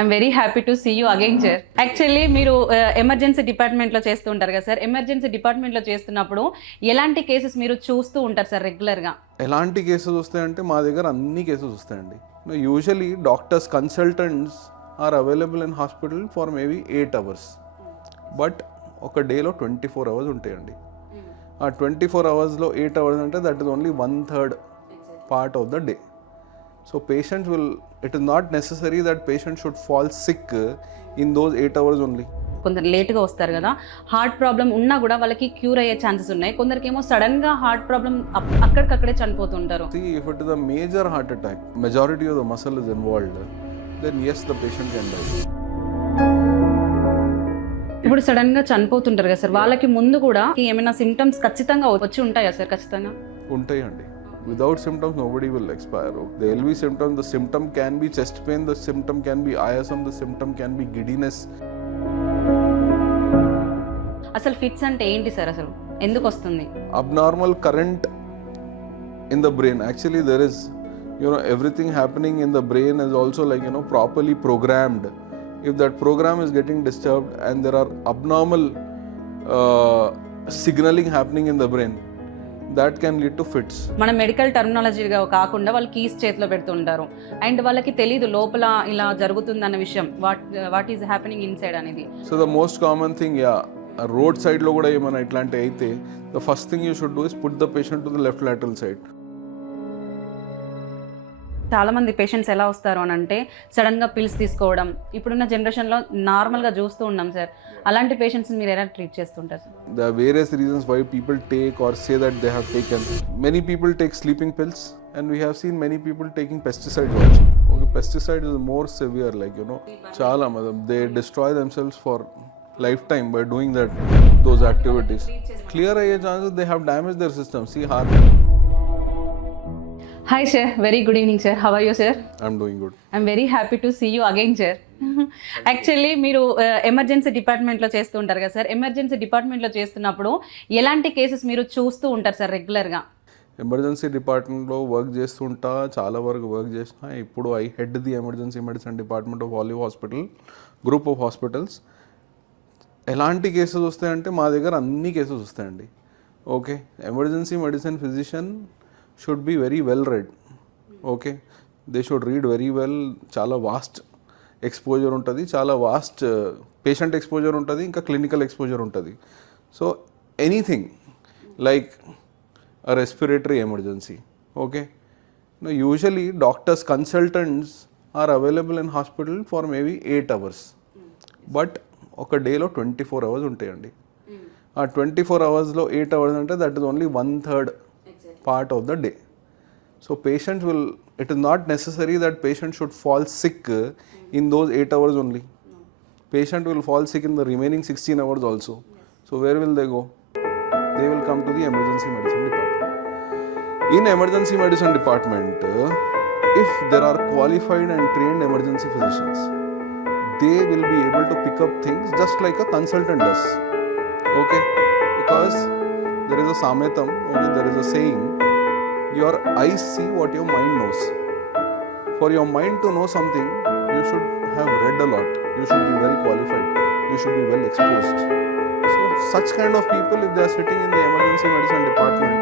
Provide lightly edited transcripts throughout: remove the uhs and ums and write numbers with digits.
I'm very happy to see you again sir. Actually మీరు emergency డిపార్ట్మెంట్లో చేస్తూ ఉంటారు కదా సార్. ఎమర్జెన్సీ డిపార్ట్మెంట్లో చేస్తున్నప్పుడు ఎలాంటి కేసెస్ మీరు చూస్తూ ఉంటారు సార్ రెగ్యులర్గా? ఎలాంటి కేసెస్ వస్తాయంటే మా దగ్గర అన్ని కేసెస్ వస్తాయండి. Usually doctors consultants are available in hospital for maybe 8 hours, but ఒక డేలో 24 hours ఉంటాయండి. ఆ 24 hoursలో 8 hours అంటే that is only 1/3 part of the day. So patients will, it is not necessary that patients should fall sick in those 8 hours only. కొందరు లేట్గా వస్తారు కదా, హార్ట్ ప్రాబ్లం ఉన్నా కూడా వాళ్ళకి క్యూర్ అయ్యే ఛాన్సెస్ ఉన్నాయి. కొందరికేమో సడన్గా హార్ట్ ప్రాబ్లం అక్కడికక్కడే చనిపోతుంటారు. See, if it is a major heart attack, majority of the muscle is involved, then yes, the patient can die. ఇప్పుడు సడన్గా చనిపోతుంటారు కదా సార్, వాళ్ళకి ముందు కూడా ఏమైనా సిమ్టమ్స్ ఖచ్చితంగా వచ్చి ఉంటాయా సార్? ఖచ్చితంగా ఉంటాయండి. Without symptoms, nobody will expire. There will be symptoms. The symptom can be chest pain, the symptom can be ISM, the symptom can be giddiness. అసలు ఫిట్స్ అంటే ఏంటి సార్? అసలు ఎందుకు వస్తుంది? Abnormal current in the brain. Actually, there is, everything happening in the brain is also properly programmed. If that program is getting disturbed and there are abnormal signaling happening in the brain, that can lead to fits. మన medical టర్మినాలజీగా కాకుండా వాళ్ళు keys చేతిలో పెడుతుంటారు and వాళ్ళకి తెలియదు లోపల ఇలా జరుగుతుందన్న విషయం, వాట్ ఈస్ హ్యాపెనింగ్ ఇన్సైడ్ అనేది. So the most common thing, road side లో కూడా ఏమైనా ఇట్లాంటి అయితే the first thing you should do is put the patient to the left lateral side. చాలా మంది పేషెంట్స్ ఎలా వస్తారు అని అంటే సడన్గా పిల్స్ తీసుకోవడం ఇప్పుడున్న జనరేషన్లో నార్మల్గా చూస్తూ ఉన్నాం సార్. అలాంటి పేషెంట్స్ మీరు ఎలా ట్రీట్ చేస్తుంటారు sir? There are various reasons why people take or say that they have taken. Many people take sleeping pills and we have seen many people taking pesticides also. Okay, pesticide is more severe, chala they destroy themselves for lifetime by doing those activities. Clear ayye chances they have damaged their system. See heart. Hi sir, very good evening sir. How are you sir? I'm doing good. I'm very happy to see you again sir. Actually మీరు emergency డిపార్ట్మెంట్లో చేస్తూ ఉంటారు కదా sir. Emergency డిపార్ట్మెంట్లో చేస్తున్నప్పుడు ఎలాంటి cases మీరు చూస్తూ ఉంటారు సార్ రెగ్యులర్గా? ఎమర్జెన్సీ డిపార్ట్మెంట్లో వర్క్ చేస్తుంటా, చాలా వరకు వర్క్ చేసిన. ఇప్పుడు I head the emergency medicine department of olive hospital group of hospitals. ఎలాంటి కేసెస్ వస్తాయంటే మా దగ్గర అన్ని కేసెస్ వస్తాయండి. Okay, emergency medicine physician should be very well read. Okay, they should read very well. చాలా వాస్ట్ ఎక్స్పోజర్ ఉంటుంది, చాలా vast patient exposure ఉంటుంది, ఇంకా క్లినికల్ ఎక్స్పోజర్ ఉంటుంది. So anything like a respiratory emergency. Okay, now usually doctors consultants are available in hospital for maybe 8 hours, but ఒక డేలో 24 hours ఉంటాయండి. ఆ 24 hoursలో 8 hours అంటే that is only 1/3 part of the day. So patients will, it is not necessary that patient should fall sick in those 8 hours only. Patient will fall sick in the remaining 16 hours also. So where will they go? They will come to the emergency medicine department. In emergency medicine department, if there are qualified and trained emergency physicians, they will be able to pick up things just like a consultant does. Okay, because there is a sametam, there is a saying, your eyes see what your mind knows. For your mind to know something, you should have read a lot, you should be well qualified, you should be well exposed. So such kind of people, if they are sitting in the emergency medicine department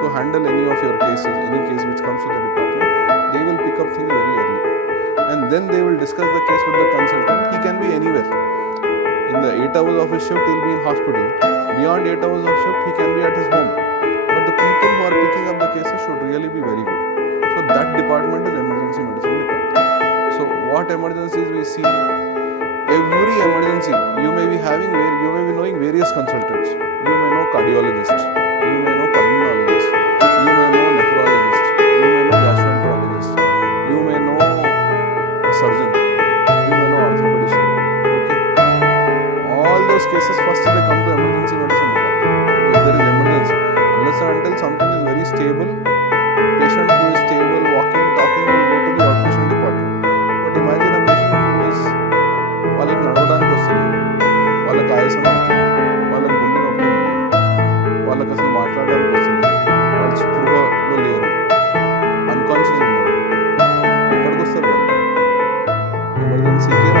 to handle any of your cases, any case which comes to the department, they will pick up things very early and then they will discuss the case with the consultant. He can be anywhere. In the 8 hours of his shift, he will be in hospital. Beyond 8 hours of shift, he can be at his home. But the people who are picking up the cases should really be very good. So that department is emergency medicine department. So what emergencies we see? Every emergency, you may be knowing various consultants. You may know cardiologist, you may know pulmonologist, you may know nephrologist, you may know gastroenterologist, you may know a surgeon, you may know orthopedist. All those cases first they come to emergency medicine department. If there is emergency, unless and until something is very stable, patient who is stable, walking, talking will go to the outpatient department. But imagine a patient who is వాళ్ళకి నడవడానికి వస్తుంది, వాళ్ళకి ఆయాసం అవుతుంది, వాళ్ళకి గుండె నొప్పి ఉంది, వాళ్ళకి అసలు మాట్లాడడానికి వస్తుంది, వాళ్ళు స్పృహలో లేరు, అన్కాన్షియస్ ఉన్నారు, ఎక్కడికి వస్తారు వాళ్ళు? ఎమర్జెన్సీకే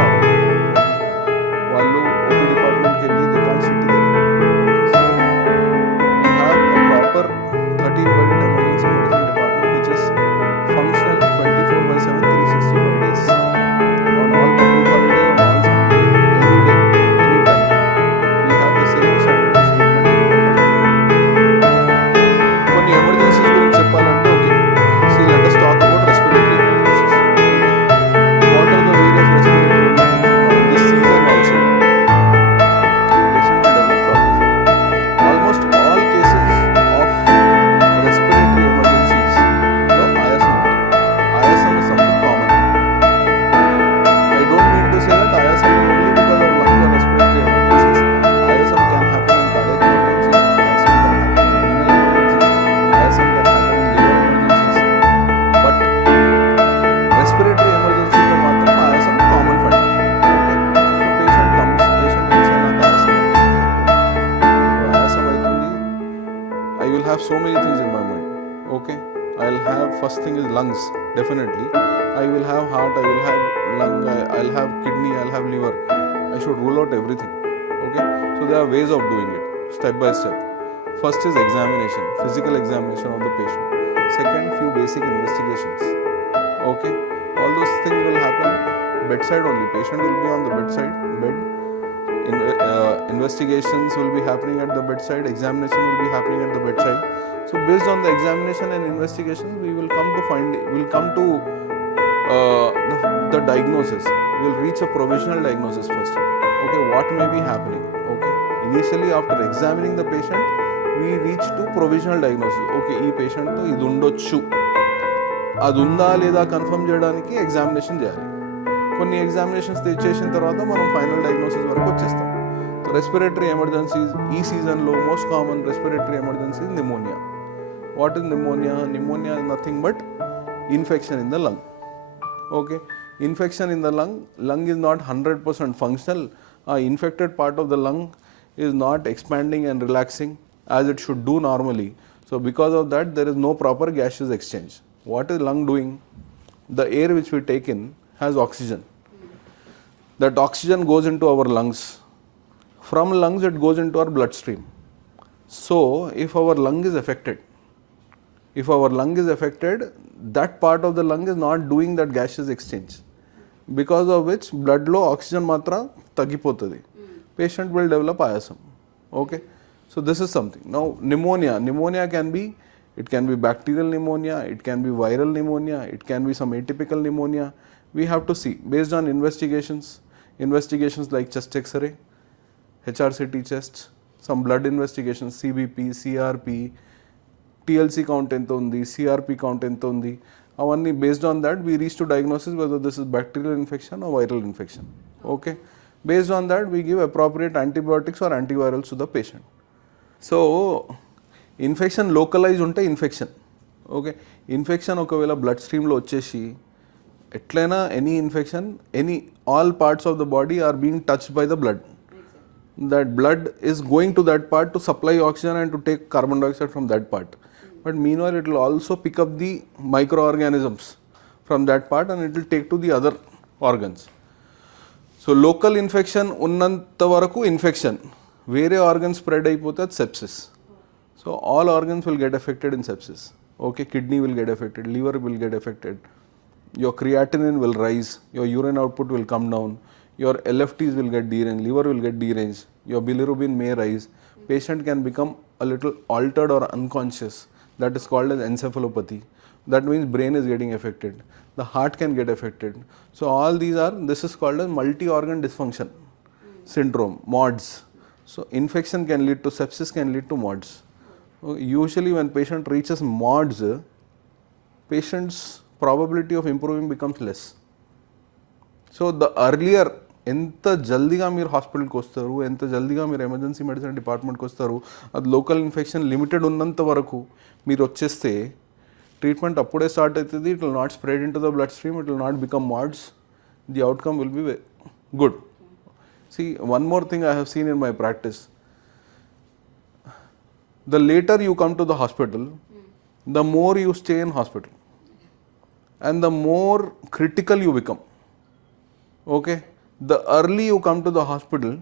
so many things in my mind. Okay, I'll have first thing is lungs, definitely. I will have heart, I will have lung, I'll have kidney, I'll have liver. I should rule out everything. Okay, so there are ways of doing it, step by step. First is examination, physical examination of the patient. Second, few basic investigations. Okay, all those things will happen bedside only. Patient will be on the bedside, bed. Investigations will be happening at the bedside, examination will be happening at the bedside. So based on the examination and investigation, we will come to the diagnosis. We will reach a provisional diagnosis first. Okay, what may be happening? Okay, initially after examining the patient, we reach to provisional diagnosis. Okay, ఈ patient తో ఇది ఉండొచ్చు, అది ఉందా లేదా confirm చేయడానికి examination చేయాలి. కొన్ని ఎగ్జామినేషన్స్ చేసిన తర్వాత మనం ఫైనల్ డయాగ్నోసిస్ వరకు వచ్చేస్తాం. సో రెస్పిరేటరీ ఎమర్జెన్సీస్ ఈ సీజన్లో most common respiratory emergency pneumonia. What is pneumonia? Pneumonia is nothing but infection in the lung. Okay, infection in the lung is not 100% functional. Infected part of the lung is not expanding and relaxing as it should do normally. So because of that, there is no proper gaseous exchange. What is lung doing? The air which we take in has oxygen. That oxygen goes into our lungs. From lungs it goes into our bloodstream. So if our lung is affected, that part of the lung is not doing that gaseous exchange, because of which blood లో oxygen matra తగ్గిపోతుంది. Patient will develop ayasam. Okay, so this is something. Now pneumonia can be bacterial pneumonia, it can be viral pneumonia, it can be some atypical pneumonia. We have to see based on investigations like chest x-ray, HRCT chest, some blood investigations, CBP, CRP, TLC count ento undi, CRP count ento undi. Avanni based on that we reach to diagnosis whether this is bacterial infection or viral infection. Okay, based on that we give appropriate antibiotics or antivirals to the patient. So infection localized unte infection. Okay, infection okavela blood stream lo vachesi ఎట్లయినా any infection, all parts of the body are being touched by the blood. That blood is going to that part to supply oxygen and to take carbon dioxide from that part. But meanwhile it will also pick up the microorganisms from that part and it will take to the other organs. So local infection ఉన్నంత వరకు infection, వేరే organs spread అయిపోతే అది sepsis. So all organs will get affected in sepsis. Okay, kidney will get affected, liver will get affected, your creatinine will rise, your urine output will come down, your LFTs will get deranged, liver will get deranged, your bilirubin may rise, patient can become a little altered or unconscious. That is called as encephalopathy. That means brain is getting affected. The heart can get affected. So all this is called as multi-organ dysfunction syndrome, MODS. So infection can lead to sepsis, can lead to MODS. Usually when patient reaches MODS, patient's probability of improving becomes less. So the earlier ఎంత జల్దీగా మీరు హాస్పిటల్కి వస్తారు, ఎంత జల్దీగా మీరు emergency medicine డిపార్ట్మెంట్కి వస్తారు, అది local infection limited ఉన్నంత వరకు మీరు వచ్చేస్తే ట్రీట్మెంట్ అప్పుడే స్టార్ట్ అవుతుంది. It will not spread in to the blood stream, it will not become mods, the outcome will be good. See, one more thing I have seen in my practice, the later you come to the hospital, the more you stay in hospital and the more critical you become. Okay, the early you come to the hospital,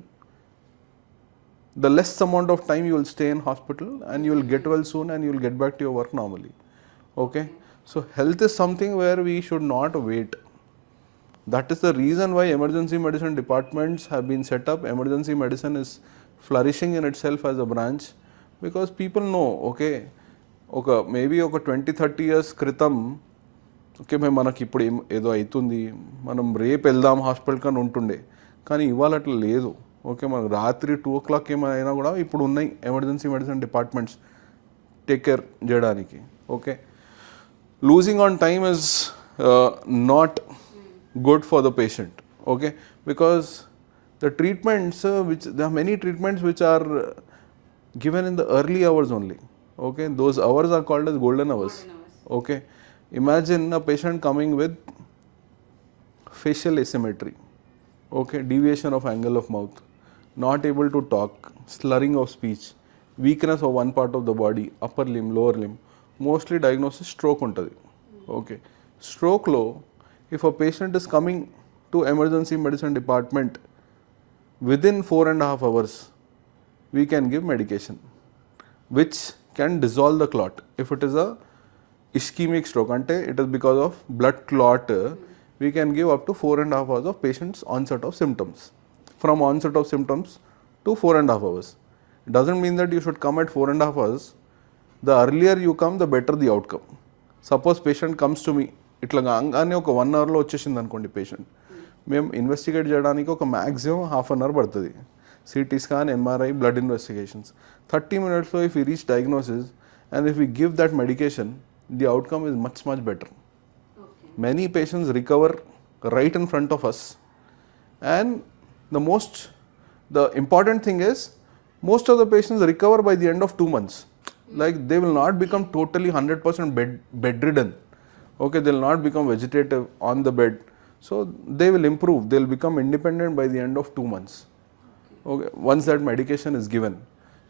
the less amount of time you will stay in hospital and you will get well soon and you will get back to your work normally. Okay, so health is something where we should not wait. That is the reason why emergency medicine departments have been set up. Emergency medicine is flourishing in itself as a branch because people know, okay, maybe 20-30 years kritam, okay మేము మనకి ఇప్పుడు ఏదో అవుతుంది, మనం రేపు వెళ్దాం హాస్పిటల్కి అని ఉంటుండే, కానీ ఇవాళ అట్లా లేదు. ఓకే, మనకు రాత్రి 2 o'clock ఏమైనా కూడా ఇప్పుడు ఉన్నాయి emergency medicine departments take care చేయడానికి. Okay, losing on time is not good for the patient. Okay, because the treatments there are many treatments which are given in the early hours only. Okay, those hours are called as golden hours. Okay, imagine a patient coming with facial asymmetry, okay, deviation of angle of mouth, not able to talk, slurring of speech, weakness of one part of the body, upper limb, lower limb, mostly diagnosis stroke untadi. Okay, stroke lo if a patient is coming to emergency medicine department within 4.5 hours, we can give medication which can dissolve the clot. If it is a ischemic stroke, ante it is because of blood clot, we can give up to 4.5 hours of patient's onset of symptoms. From onset of symptoms to 4.5 hours. It doesn't mean that you should come at 4.5 hours. The earlier you come, the better the outcome. Suppose patient comes to me, ఇట్లా కాగానే ఒక 1 అవర్లో వచ్చేసింది అనుకోండి patient, మేము investigate చేయడానికి ఒక maximum half an hour పడుతుంది. CT scan, MRI, blood investigations. 30 minutes if we reach diagnosis and if we give that medication, the outcome is much better. Many patients recover right in front of us, and the important thing is most of the patients recover by the end of 2 months. Like they will not become totally 100% bedridden. Okay, they will not become vegetative on the bed. So they will improve, they will become independent by the end of 2 months. Okay, once that medication is given.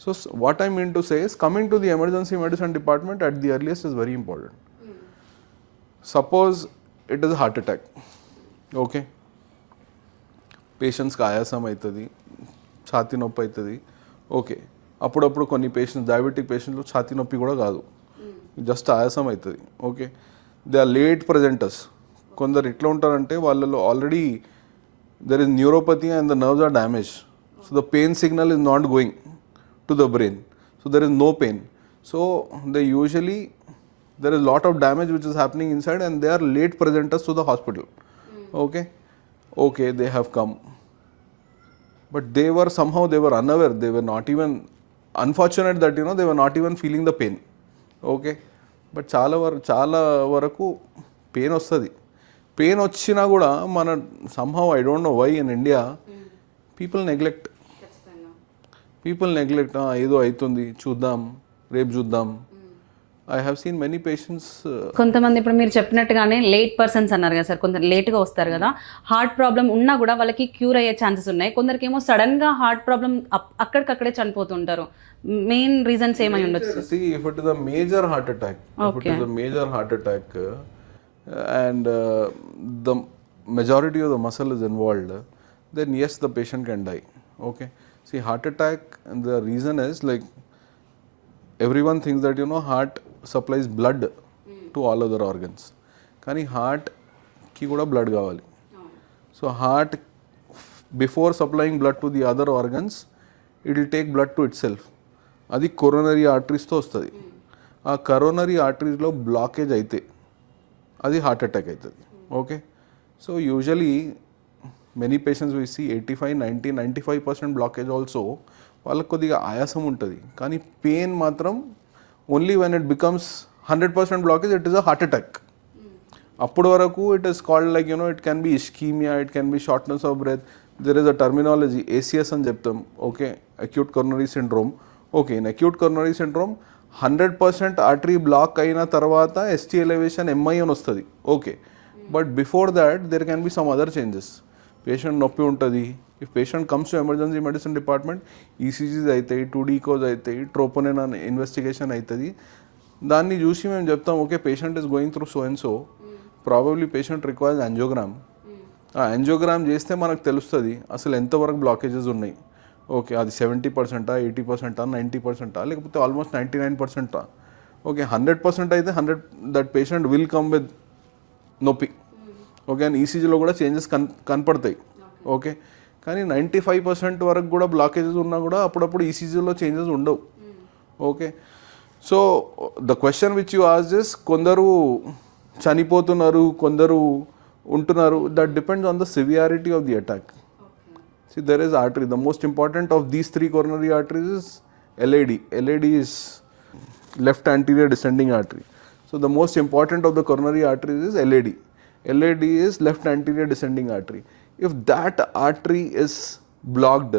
So what I mean to say is coming to the emergency medicine department at the earliest is very important. Suppose it is a heart attack. Okay, పేషెంట్స్కి ఆయాసం అవుతుంది, ఛాతీ నొప్పి అవుతుంది. Okay, అప్పుడప్పుడు కొన్ని patients, diabetic పేషెంట్లు ఛాతీ నొప్పి కూడా కాదు, జస్ట్ ఆయాసం అవుతుంది. Okay, they are late presenters. కొందరు ఎట్లా ఉంటారంటే వాళ్ళలో already there is neuropathy and the nerves are damage. So the pain signal is not going to the brain, so there is no pain. So they usually, there is lot of damage which is happening inside and they are late presenters to the hospital. Okay, they have come, but they were somehow, they were unaware, they were not even, unfortunate that they were not even feeling the pain. Okay, but చాలా వరకు pain వస్తుంది. Pain వచ్చినా కూడా మన somehow, I don't know why in India people neglect. ఏదో అవుతుంది, చూద్దాం, రేపు చూద్దాం. I have seen many patients. కొంతమంది ఇప్పుడు మీరు చెప్పినట్టుగానే లేట్ పర్సన్స్ అన్నారు కదా సార్, కొందరు లేట్గా వస్తారు కదా, హార్ట్ ప్రాబ్లం ఉన్నా కూడా వాళ్ళకి క్యూర్ అయ్యే ఛాన్సెస్ ఉన్నాయి. కొందరికి ఏమో సడన్గా హార్ట్ ప్రాబ్లం అక్కడికక్కడే చనిపోతుంటారు. మెయిన్ రీజన్స్ ఏమై ఉండొచ్చు? If it is a major heart attack, and the majority of the muscle is involved, then yes, the patient can die. Okay, see, heart attack, and the reason is like everyone thinks that heart supplies blood to all other organs, కానీ heart కి కూడా blood కావాలి. So heart before supplying blood to the other organs, it will take blood to itself. అది coronary ఆర్టరీస్తో వస్తుంది. ఆ coronary ఆర్టరీస్లో blockage అయితే అది హార్ట్ అటాక్ అవుతుంది. Okay, so usually many patients we see 85, 90, 95% blockage also. వాళ్ళకి కొద్దిగా ఆయాసం ఉంటుంది, కానీ పెయిన్ మాత్రం only when it becomes 100% blockage, it is a heart attack. అప్పటి వరకు it is called like it can be ischaemia, it can be shortness of breath. There is a terminology, ACS అని చెప్తాం. Okay, acute coronary syndrome. Okay, in acute coronary syndrome 100% artery block అయిన తర్వాత ST elevation MI అని వస్తుంది. Okay, but before that there can be some other changes. Patient నొప్పి ఉంటుంది. If patient comes to emergency medicine department, ECGs అవుతాయి, 2D ECOs అవుతాయి, troponin అని investigation అవుతుంది. దాన్ని చూసి మేము చెప్తాం, okay patient is going through so and so, probably patient requires angiogram. ఆ యాంజియోగ్రామ్ చేస్తే మనకు తెలుస్తుంది అసలు ఎంతవరకు బ్లాకేజెస్ ఉన్నాయి. ఓకే, అది 70%, 80%, 90%, లేకపోతే ఆల్మోస్ట్ 99%. ఓకే, 100% అయితే that patient will come with నొప్పి. ఓకే, అండ్ ECGలో కూడా చేంజెస్ కనపడతాయి. ఓకే, కానీ 95% వరకు కూడా బ్లాకేజెస్ ఉన్నా కూడా అప్పుడప్పుడు ECGలో చేంజెస్ ఉండవు. Okay, so the question which you asked is, కొందరు చనిపోతున్నారు, కొందరు ఉంటున్నారు. That depends on the severity of the attack. See, there is artery. The most important of these 3 coronary arteries is LAD. LAD is left anterior descending artery. So the most important of the coronary arteries is LAD. LAD is left anterior descending artery. If that artery is blocked,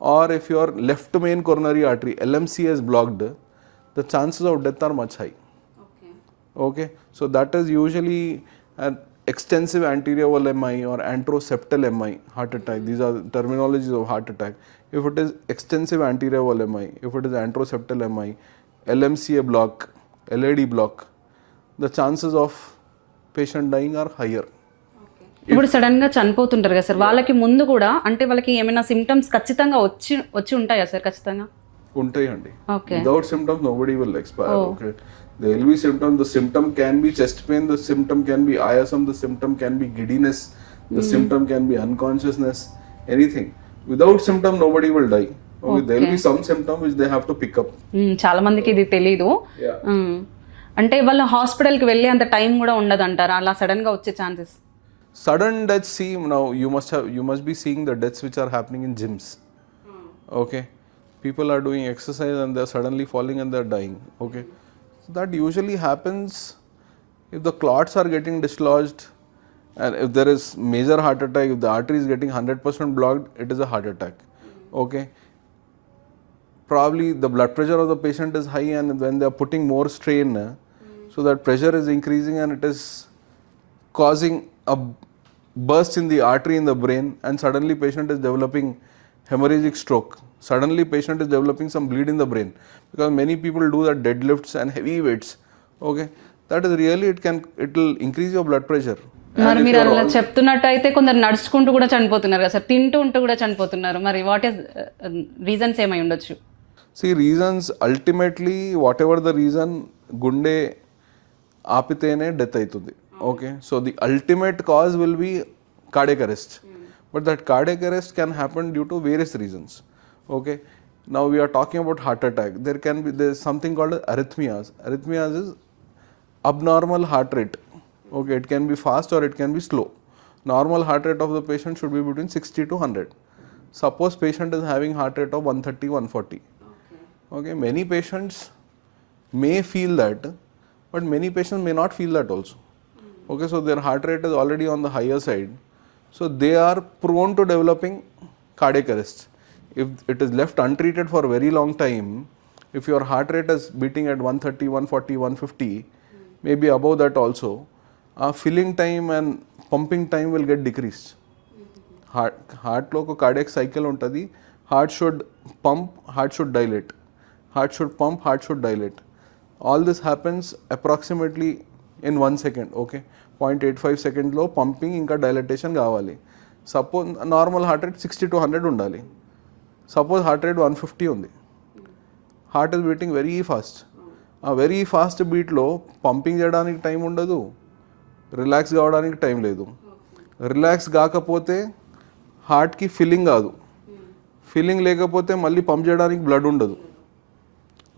or if your left main coronary artery LMC is blocked, the chances of death are much high. Okay, so that is usually, and extensive anterior wall MI or anteroseptal MI, heart attack. These are the terminologies of heart attack. If it is extensive anterior wall MI, if it is anteroseptal MI, LMCA block, LAD block, the chances of patient dying are higher. ఇప్పుడు sudden గా చనిపోతుంటారు కదా sir, వాళ్ళకి ముందు కూడా అంటే వాళ్ళకి ఏమైనా సిమ్టమ్స్ ఖచ్చితంగా వచ్చి ఉంటాయా సార్? ఖచ్చితంగా ఉంటాయండి. Okay. Without symptoms, nobody will expire. Okay. There will be symptoms. The symptom can be chest pain. The symptom can be ayasam. The symptom can be giddiness. The symptom can be unconsciousness. Anything. Without symptom, nobody will die. Okay. There will be some symptom which they have to pick up. చాలా మందికి ఇది తెలీదు. అంటే వాళ్ళు హాస్పిటల్కి వెళ్ళి అంత time కూడా ఉండదు అంటారా అలా సడన్ గా వచ్చే chances? Sudden deaths, see now you must be seeing the deaths which are happening in gyms. Okay. People are doing exercise and they're suddenly falling and they're dying. Okay. So that usually happens if the clots are getting dislodged and if there is major heart attack, if the artery is getting 100% blocked, it is a heart attack. Okay. Probably the blood pressure of the patient is high and when they are putting more strain, so that pressure is increasing and it is causing a burst in the artery in the brain and suddenly patient is developing hemorrhagic stroke. Suddenly patient is developing some bleed in the brain because many people do that deadlifts and heavy weights. Okay, that is really it will increase your blood pressure. మరి మీరు అలా చెప్తున్నట్టు అయితే కొందరు నడుచుకుంటూ కూడా చనిపోతున్నారు కదా సార్, తింటూ ఉంటూ కూడా చనిపోతున్నారు. మరి వాట్ ఈస్ రీజన్స్ ఏమై ఉండొచ్చు? See, reasons ultimately whatever the reason, గుండె ఆపితేనే డెత్ అవుతుంది. Okay, so the ultimate cause will be cardiac arrest, but that cardiac arrest can happen due to various reasons. Okay, now we are talking about heart attack. There is something called arrhythmias. Arrhythmias is abnormal heart rate. Okay, it can be fast or it can be slow. Normal heart rate of the patient should be between 60 to 100. Suppose patient is having heart rate of 130, 140. Okay, many patients may feel that, but many patients may not feel that also. Okay, so their heart rate is already on the higher side, so they are prone to developing cardiac arrest. If it is left untreated for a very long time, if your heart rate is beating at 130, 140, 150, maybe above that also, filling time and pumping time will get decreased. Heart lo ko cardiac cycle untadi. Heart should pump, heart should dilate. Heart should pump, heart should dilate. All this happens approximately in 1 second. Okay, 0.85 seconds లో pumping ఇంకా dilatation కావాలి. Suppose normal heart rate 60 to 100 ఉండాలి. Suppose heart rate 150 ఉంది. Heart is beating very fast. ఆ very fast బీట్లో pumping చేయడానికి time ఉండదు, relax కావడానికి time లేదు. రిలాక్స్ కాకపోతే హార్ట్కి ఫిల్లింగ్ కాదు, ఫిల్లింగ్ లేకపోతే మళ్ళీ పంప్ చేయడానికి బ్లడ్ ఉండదు.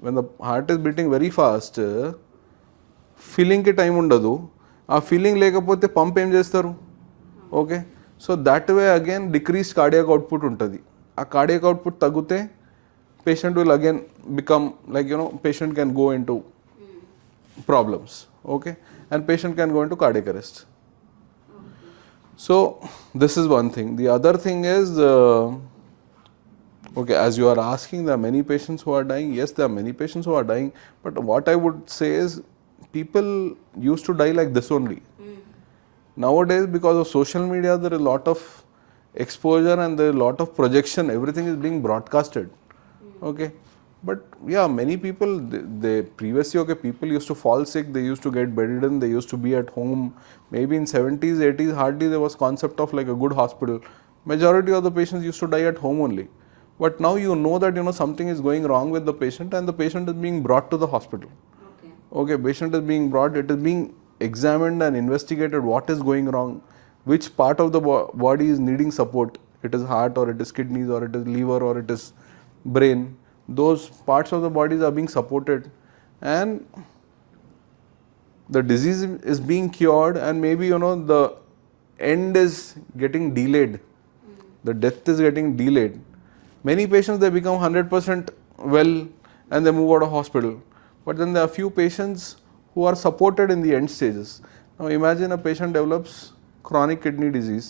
When the heart is beating very fast, ఫిల్లింగ్కి టైం ఉండదు. ఆ ఫిల్లింగ్ లేకపోతే పంప్ ఏం చేస్తారు? Okay, so that way again decreased cardiac output ఉంటుంది. ఆ కార్డియాక్ అవుట్పుట్ తగ్గితే patient will again become like patient can go in to problems. Okay, and patient can go in to cardiac arrest. So this is one thing. The other thing is okay, as you are asking, there are many patients who are dying. Yes, there are many patients who are dying, but what I would say is people used to die like this only. Nowadays, because of social media, there is a lot of exposure and there is a lot of projection. Everything is being broadcasted. Okay, but yeah, many people, they previously, okay, people used to fall sick, they used to get bedridden, they used to be at home. Maybe in 70s, 80s, hardly there was concept of like a good hospital. Majority of the patients used to die at home only. But now you know that something is going wrong with the patient and the patient is being brought to the hospital. Okay, patient is being brought, it is being examined and investigated what is going wrong, which part of the body is needing support. It is heart or it is kidneys or it is liver or it is brain. Those parts of the bodies are being supported and the disease is being cured and maybe the end is getting delayed. The death is getting delayed. Many patients, they become 100% well and they move out of hospital. But then there are few patients who are supported in the end stages. Now imagine a patient develops chronic kidney disease.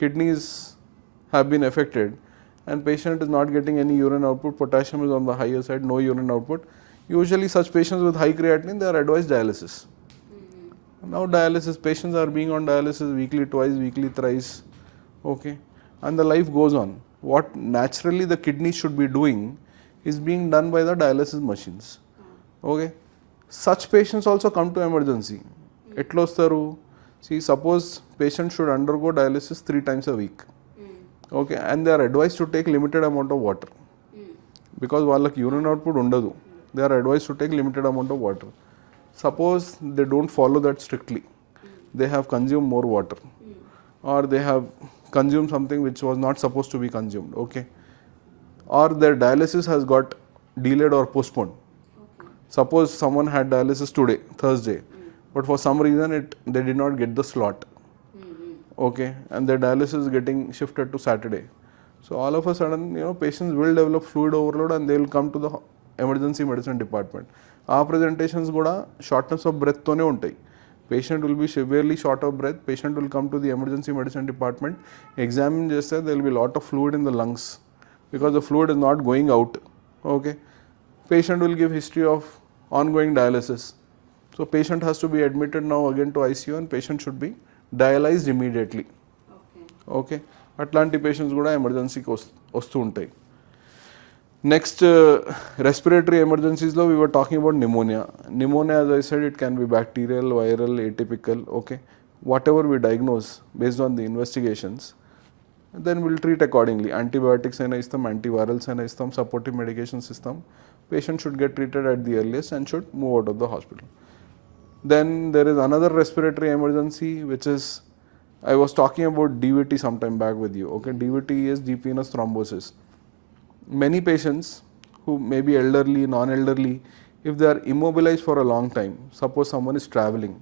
Kidneys have been affected and patient is not getting any urine output. Potassium is on the higher side, no urine output. Usually such patients with high creatinine, they are advised dialysis. Now dialysis patients are being on dialysis weekly, twice, weekly, thrice. Okay, and the life goes on. What naturally the kidney should be doing is being done by the dialysis machines. Okay, such patients also come to emergency. ఎట్లా వస్తారు? See, suppose patient should undergo dialysis 3 times a week. Okay, and they are advised to take limited amount of water because వాళ్ళకి urine output ఉండదు. They are advised to take limited amount of water. Suppose they don't follow that strictly. They have consumed more water or they have consumed something which was not supposed to be consumed. Okay, or their dialysis has got delayed or postponed. Suppose someone had dialysis today, Thursday, but for some reason they did not get the slot. Okay, and their dialysis is getting shifted to Saturday. So all of a sudden, patients will develop fluid overload and they will come to the emergency medicine department. Our presentations kuda shortness of breath tone untai. Patient will be severely short of breath. Patient will come to the emergency medicine department. Examine just there will be a lot of fluid in the lungs because the fluid is not going out. Okay, patient will give history of ongoing dialysis. So patient has to be admitted now again to ICU and patient should be dialyzed immediately. Okay, అట్లాంటి patients కూడా ఎమర్జెన్సీకి వస్తూ ఉంటాయి. Next respiratory ఎమర్జెన్సీస్లో we were talking about pneumonia. Pneumonia, as I said, it can be bacterial, viral, atypical. Okay, whatever we diagnose based on the investigations, then we'll treat accordingly. Antibiotics aina istam, antivirals aina istam, supportive medications istam. Patient should get treated at the earliest and should move out of the hospital. Then there is another respiratory emergency which is, I was talking about DVT sometime back with you. Okay, DVT is deep venous thrombosis. Many patients who may be elderly, non-elderly, if they are immobilized for a long time, suppose someone is traveling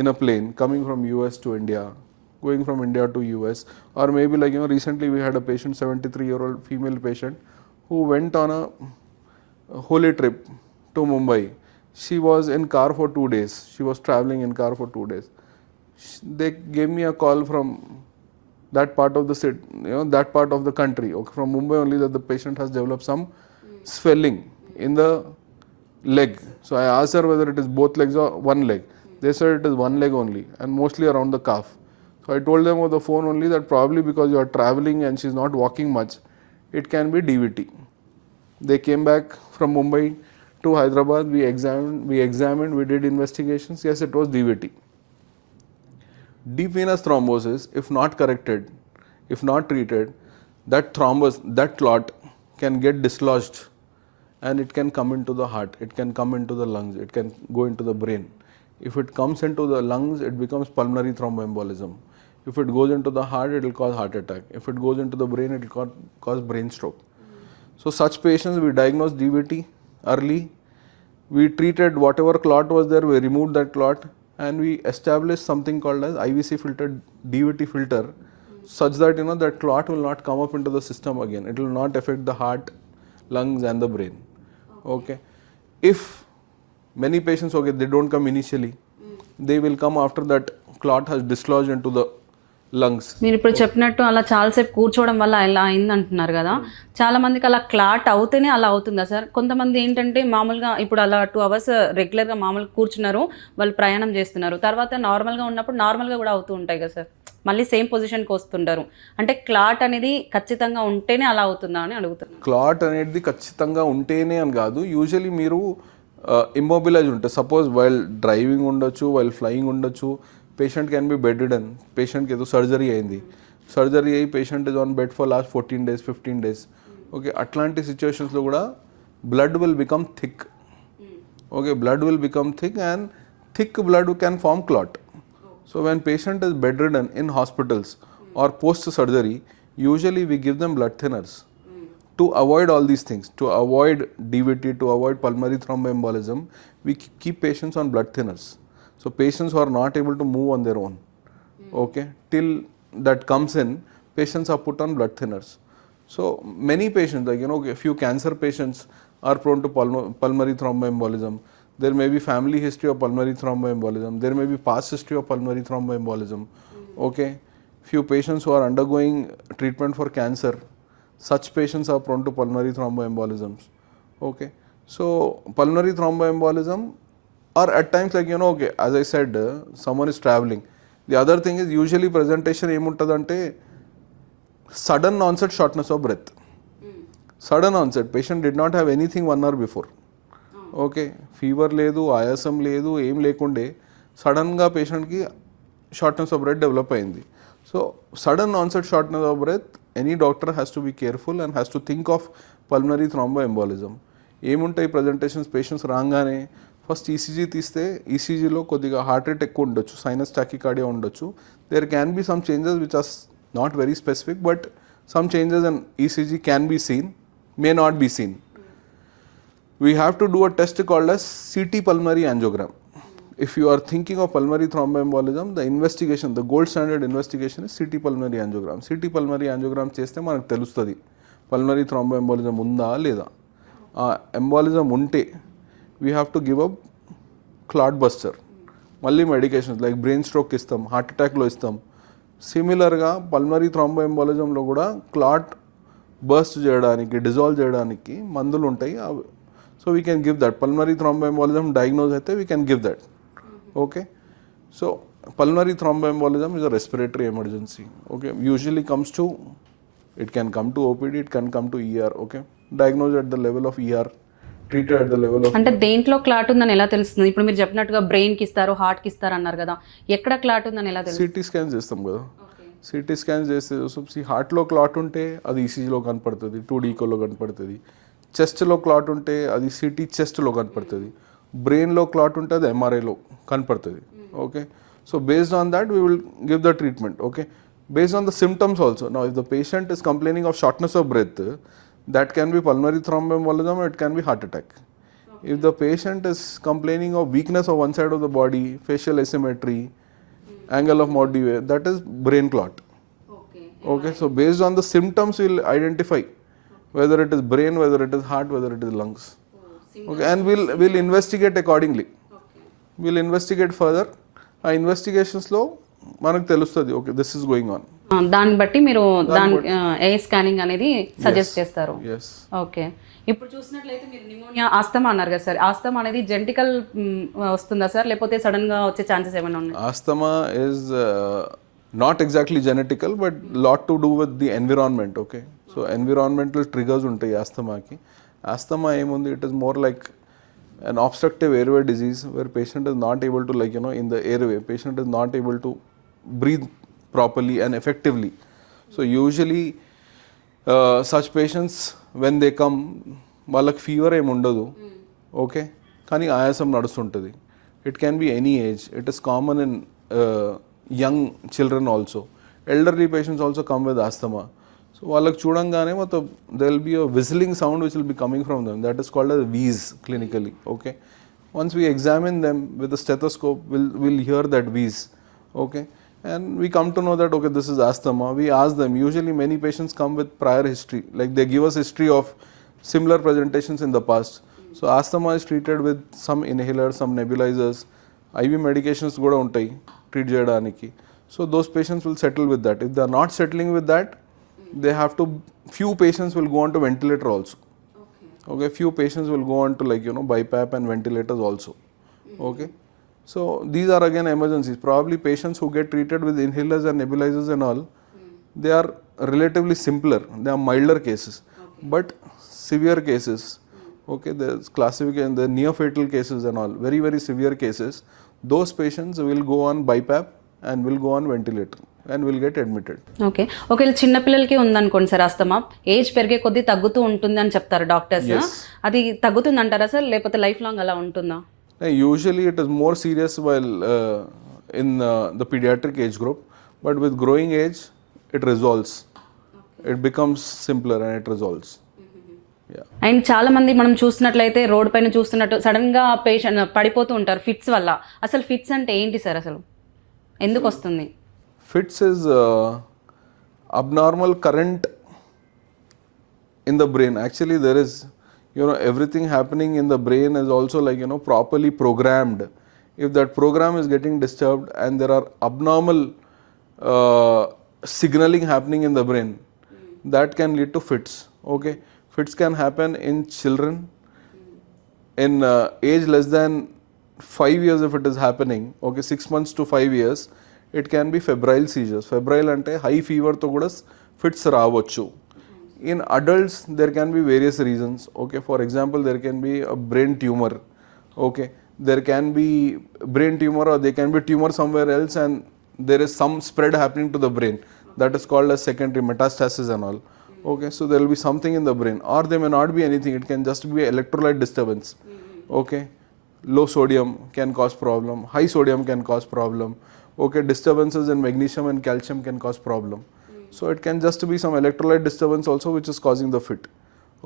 in a plane coming from US to India, going from India to US, or maybe like recently we had a patient, 73-year-old female patient, who went on a holy trip to Mumbai. She was in car for 2 days. She was traveling in car for 2 days. They gave me a call from that part of the city, that part of the country, okay, from Mumbai only, that the patient has developed some swelling in the leg. So I asked her whether it is both legs or one leg. They said it is one leg only and mostly around the calf. So I told them over the phone only that probably because you are traveling and she is not walking much, it can be DVT. They came back from Mumbai to Hyderabad. We examined, we did investigations. Yes, it was DVT. Deep venous thrombosis, if not corrected, if not treated, that clot can get dislodged and it can come into the heart, it can come into the lungs, it can go into the brain. If it comes into the lungs, it becomes pulmonary thromboembolism. If it goes into the heart, it will cause heart attack. If it goes into the brain, it will cause brain stroke. So such patients, we diagnosed DVT early. We treated whatever clot was there, we removed that clot and we established something called as IVC filter, DVT filter, such that that clot will not come up into the system again. It will not affect the heart, lungs and the brain. Okay. If many patients, okay, they don't come initially, they will come after that clot has dislodged into the lungs. మీరు ఇప్పుడు చెప్పినట్టు అలా చాలాసేపు కూర్చోవడం వల్ల ఇలా అయింది అంటున్నారు కదా, చాలా మందికి అలా క్లాట్ అవుతేనే అలా అవుతుందా సార్? కొంతమంది ఏంటంటే మామూలుగా ఇప్పుడు అలా 2 hours రెగ్యులర్గా మామూలుగా కూర్చున్నారు, వాళ్ళు ప్రయాణం చేస్తున్నారు, తర్వాత నార్మల్గా ఉన్నప్పుడు నార్మల్గా కూడా అవుతూ ఉంటాయి కదా సార్, మళ్ళీ సేమ్ పొజిషన్కి వస్తుంటారు. అంటే క్లాట్ అనేది ఖచ్చితంగా ఉంటేనే అలా అవుతుందా అని అడుగుతున్నారు. క్లాట్ అనేది ఖచ్చితంగా ఉంటేనే అని కాదు. యూజువలీ మీరు ఇమ్మొబిలైజ్ ఉంటుంది. సపోజ్ వైల్ డ్రైవింగ్ ఉండొచ్చు, వైల్ ఫ్లయింగ్ ఉండొచ్చు. Patient can be bedridden. పేషెంట్కి ఏదో సర్జరీ అయింది, సర్జరీ అయ్యి patient is on bed for last 14 days, 15 days. Okay, అట్లాంటి సిచ్యువేషన్స్లో కూడా blood will become thick. Okay, blood will become thick and thick blood can form clot. So when patient is bedridden in hospitals or post surgery, usually we give them blood thinners to avoid all these things, to avoid DVT, to avoid pulmonary thromboembolism. We keep patients on blood thinners. So patients who are not able to move on their own, okay, till that comes in, patients are put on blood thinners. So many patients, like a few cancer patients are prone to pulmonary thromboembolism. There may be family history of pulmonary thromboembolism. There may be past history of pulmonary thromboembolism. Okay, few patients who are undergoing treatment for cancer, such patients are prone to pulmonary thromboembolisms. Okay, so pulmonary thromboembolism or at times like okay, as I said, someone is traveling. The other thing is usually presentation ఏముంటుందంటే sudden onset shortness of breath. Sudden onset, patient did not have anything 1 hour before. Okay, fever లేదు, ఆయాసం లేదు, ఏం లేకుండే సడన్గా పేషెంట్కి shortness of breath develop అయింది. So sudden onset shortness of breath, any doctor has to be careful and has to think of pulmonary thromboembolism. ఏముంటాయి ప్రజెంటేషన్స్? పేషెంట్స్ రాగానే ఫస్ట్ ఈసీజీ తీస్తే ఈసీజీలో కొద్దిగా హార్ట్ రేట్ ఎక్కువ ఉండొచ్చు, సైనస్ టాకికార్డియా ఉండొచ్చు. There can be some changes which are not very specific, but some changes in ECG can be seen, may not be seen. We have to do a test called as CT pulmonary angiogram. If you are thinking of pulmonary thromboembolism, the investigation, the gold standard investigation is CT pulmonary angiogram. CT pulmonary angiogram చేస్తే మనకు తెలుస్తుంది pulmonary థ్రాంబోఎంబాలిజం ఉందా లేదా. ఆ embolism ఉంటే we have to give up clot buster. మళ్ళీ medications like brain stroke ఇస్తాం, heart అటాక్లో ఇస్తాం. సిమిలర్గా పల్మనరీ థ్రాంబోఎంబాలిజంలో కూడా క్లాట్ బర్స్ట్ చేయడానికి, డిజాల్వ్ చేయడానికి మందులు ఉంటాయి. So we can give that. Pulmonary thromboembolism diagnose అయితే we can give that. Okay, so pulmonary thromboembolism is a respiratory emergency. Okay, usually comes to, it can come to OPD, it can come to ER. Okay, diagnose at the level of ER, treated at the level of. అంటే దేంట్లో clot ఉందని ఎలా తెలుస్తుంది? ఇప్పుడు మీరు చెప్పినట్టుగా బ్రెయిన్కి ఇస్తారు, హార్ట్కి ఇస్తారు అన్నారు కదా, ఎక్కడ క్లాట్ ఉందని ఎలా తెలుస్తుంది? సిటీ స్కాన్ చేస్తాం కదా, సిటీ స్కాన్ చేస్తే హార్ట్లో క్లాట్ ఉంటే అది ఈసీజీలో కనపడుతుంది, 2D-లో కనపడుతుంది. చెస్ట్లో క్లాట్ ఉంటే అది సిటీ చెస్ట్లో కనపడుతుంది. బ్రెయిన్లో క్లాట్ ఉంటే అది ఎంఆర్ఐలో కనపడుతుంది. Okay, so based on that we will give the treatment. Okay, based on the symptoms also. Now if the patient is complaining of shortness of breath, that can be pulmonary thromboembolism or it can be heart attack. If the patient is complaining of weakness of one side of the body, facial asymmetry, angle of mortdeve, that is brain clot. Okay, so based on the symptoms we'll identify whether it is brain, whether it is heart, whether it is lungs. Okay, and we'll investigate accordingly. We'll investigate further. Our investigations లో మనకు తెలుస్తుంది, okay this is going on. దాన్ని బట్టి మీరు దాని ఏ scanning అనేది suggest చేస్తారు. Okay, ఇప్పుడు చూసినట్లయితే మీరు నిమోనియా, ఆస్తమా అన్నారు కదా సార్, ఆస్తమా అనేది జెనెటికల్ వస్తుందా సార్, లేకపోతే సడన్ గా వచ్చే ఛాన్సెస్ ఏమైనా ఉన్నాయి? Asthma is not exactly genetical, but lot to do with the environment. Okay, so environmental triggers ఉంటాయి ఆస్తమాకి. ఆస్తమా ఏముంది, it is more like an obstructive airway disease where patient is not able to, like in the airway, patient is not able to breathe properly and effectively. So usually such patients when they come, వాళ్ళకి fever ఏమి ఉండదు. Okay, కానీ ఆయాసం నడుస్తుంటుంది. It can be any age. It is common in young children also. Elderly patients also come with asthma. So వాళ్ళకి చూడంగానే మొత్తం there will be a whistling sound which will be coming from them. That is called as wheeze clinically. Okay, once we examine them with a stethoscope, we'll hear that wheeze. Okay, and we come to know that okay, this is asthma. We ask them. Usually many patients come with prior history, like they give us history of similar presentations in the past. So asthma is treated with some inhalers, some nebulizers, IV medications kuda untai treat cheyadaniki. So those patients will settle with that. If they are not settling with that, they have to, few patients will go on to ventilator also. Okay, few patients will go on to BiPAP and ventilators also. Okay, so these are again emergencies. Probably patients who get treated with inhalers and nebulizers and all, they are relatively simpler, they are milder cases. But severe cases, okay, there's classification, the near fatal cases and all, very very severe cases, those patients will go on BiPAP and will go on ventilator and will get admitted. Okay, ఒకవేళ చిన్నపిల్లలకి ఉందనుకోండి sir asthma, age పెరిగే కొద్దీ తగ్గుతూ ఉంటుంది అని చెప్తారు doctors. అది తగ్గుతుంది అంటారా సార్, లేకపోతే లైఫ్ లాంగ్ అలా ఉంటుందా? Usually it is more serious while in the pediatric age group, but with growing age it resolves. It becomes simpler and it resolves. And చాలా మంది మనం చూస్తున్నట్లయితే రోడ్ పైన చూస్తున్నట్టు సడన్ గా పేషెంట్ పడిపోతూ ఉంటారు ఫిట్స్ వల్ల. అసలు ఫిట్స్ అంటే ఏంటి సార్, అసలు ఎందుకు వస్తుంది? Fits is abnormal current in the brain. Actually there is, everything happening in the brain is also properly programmed. If that program is getting disturbed and there are abnormal signaling happening in the brain, that can lead to fits. Okay, fits can happen in children in age less than 5 years if it is happening, okay, 6 months to 5 years, it can be febrile seizures. Febrile ante high fever to kuda fits ravochu. In adults there can be various reasons, okay, for example there can be a brain tumor, okay, there can be brain tumor or there can be tumor somewhere else and there is some spread happening to the brain, that is called as secondary metastasis and all, okay. So there will be something in the brain, or there may not be anything, it can just be electrolyte disturbance, okay. Low sodium can cause problem, high sodium can cause problem, okay, disturbances in magnesium and calcium can cause problem. So it can just be some electrolyte disturbance also which is causing the fit,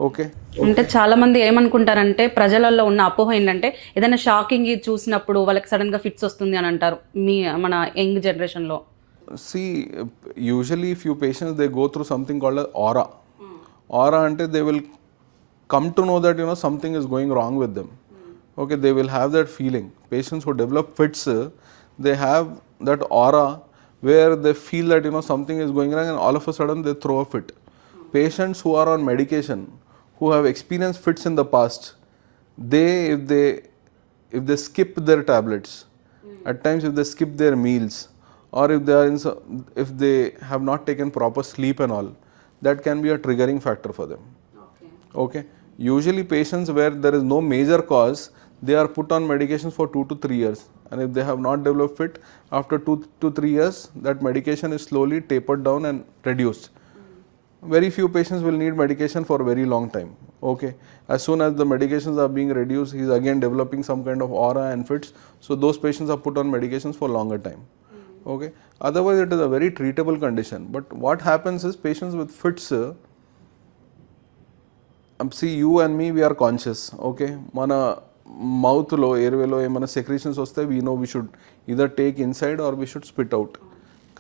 okay. అంటే చాలా మంది ఏమనుకుంటారంటే ప్రజలలో ఉన్న అపోహ ఏంటంటే ఏదైనా shocking చూసినప్పుడు వాళ్ళకి సడన్ గా ఫిట్స్ వస్తుంది అని అంటారు మీ మన యంగ్ జనరేషన్ లో. See, usually few patients they go through something called as aura. Aura ante they will come to know that something is going wrong with them, okay, they will have that feeling. Patients who develop fits, they have that aura where they feel that something is going wrong and all of a sudden they throw a fit. Patients who are on medication, who have experienced fits in the past, if they skip their tablets, at times if they skip their meals, or if they are if they have not taken proper sleep and all, that can be a triggering factor for them, okay. Usually patients where there is no major cause, they are put on medications for 2 to 3 years, and if they have not developed fit, after 2 to 3 years that medication is slowly tapered down and reduced. Very few patients will need medication for a very long time, okay. As soon as the medications are being reduced, he is again developing some kind of aura and fits, so those patients are put on medications for longer time, okay. Otherwise it is a very treatable condition. But what happens is patients with fits, see, you and me, we are conscious, okay. Mana mouth lo airway lo emana secretions vaste, we know we should either take inside or we should spit out.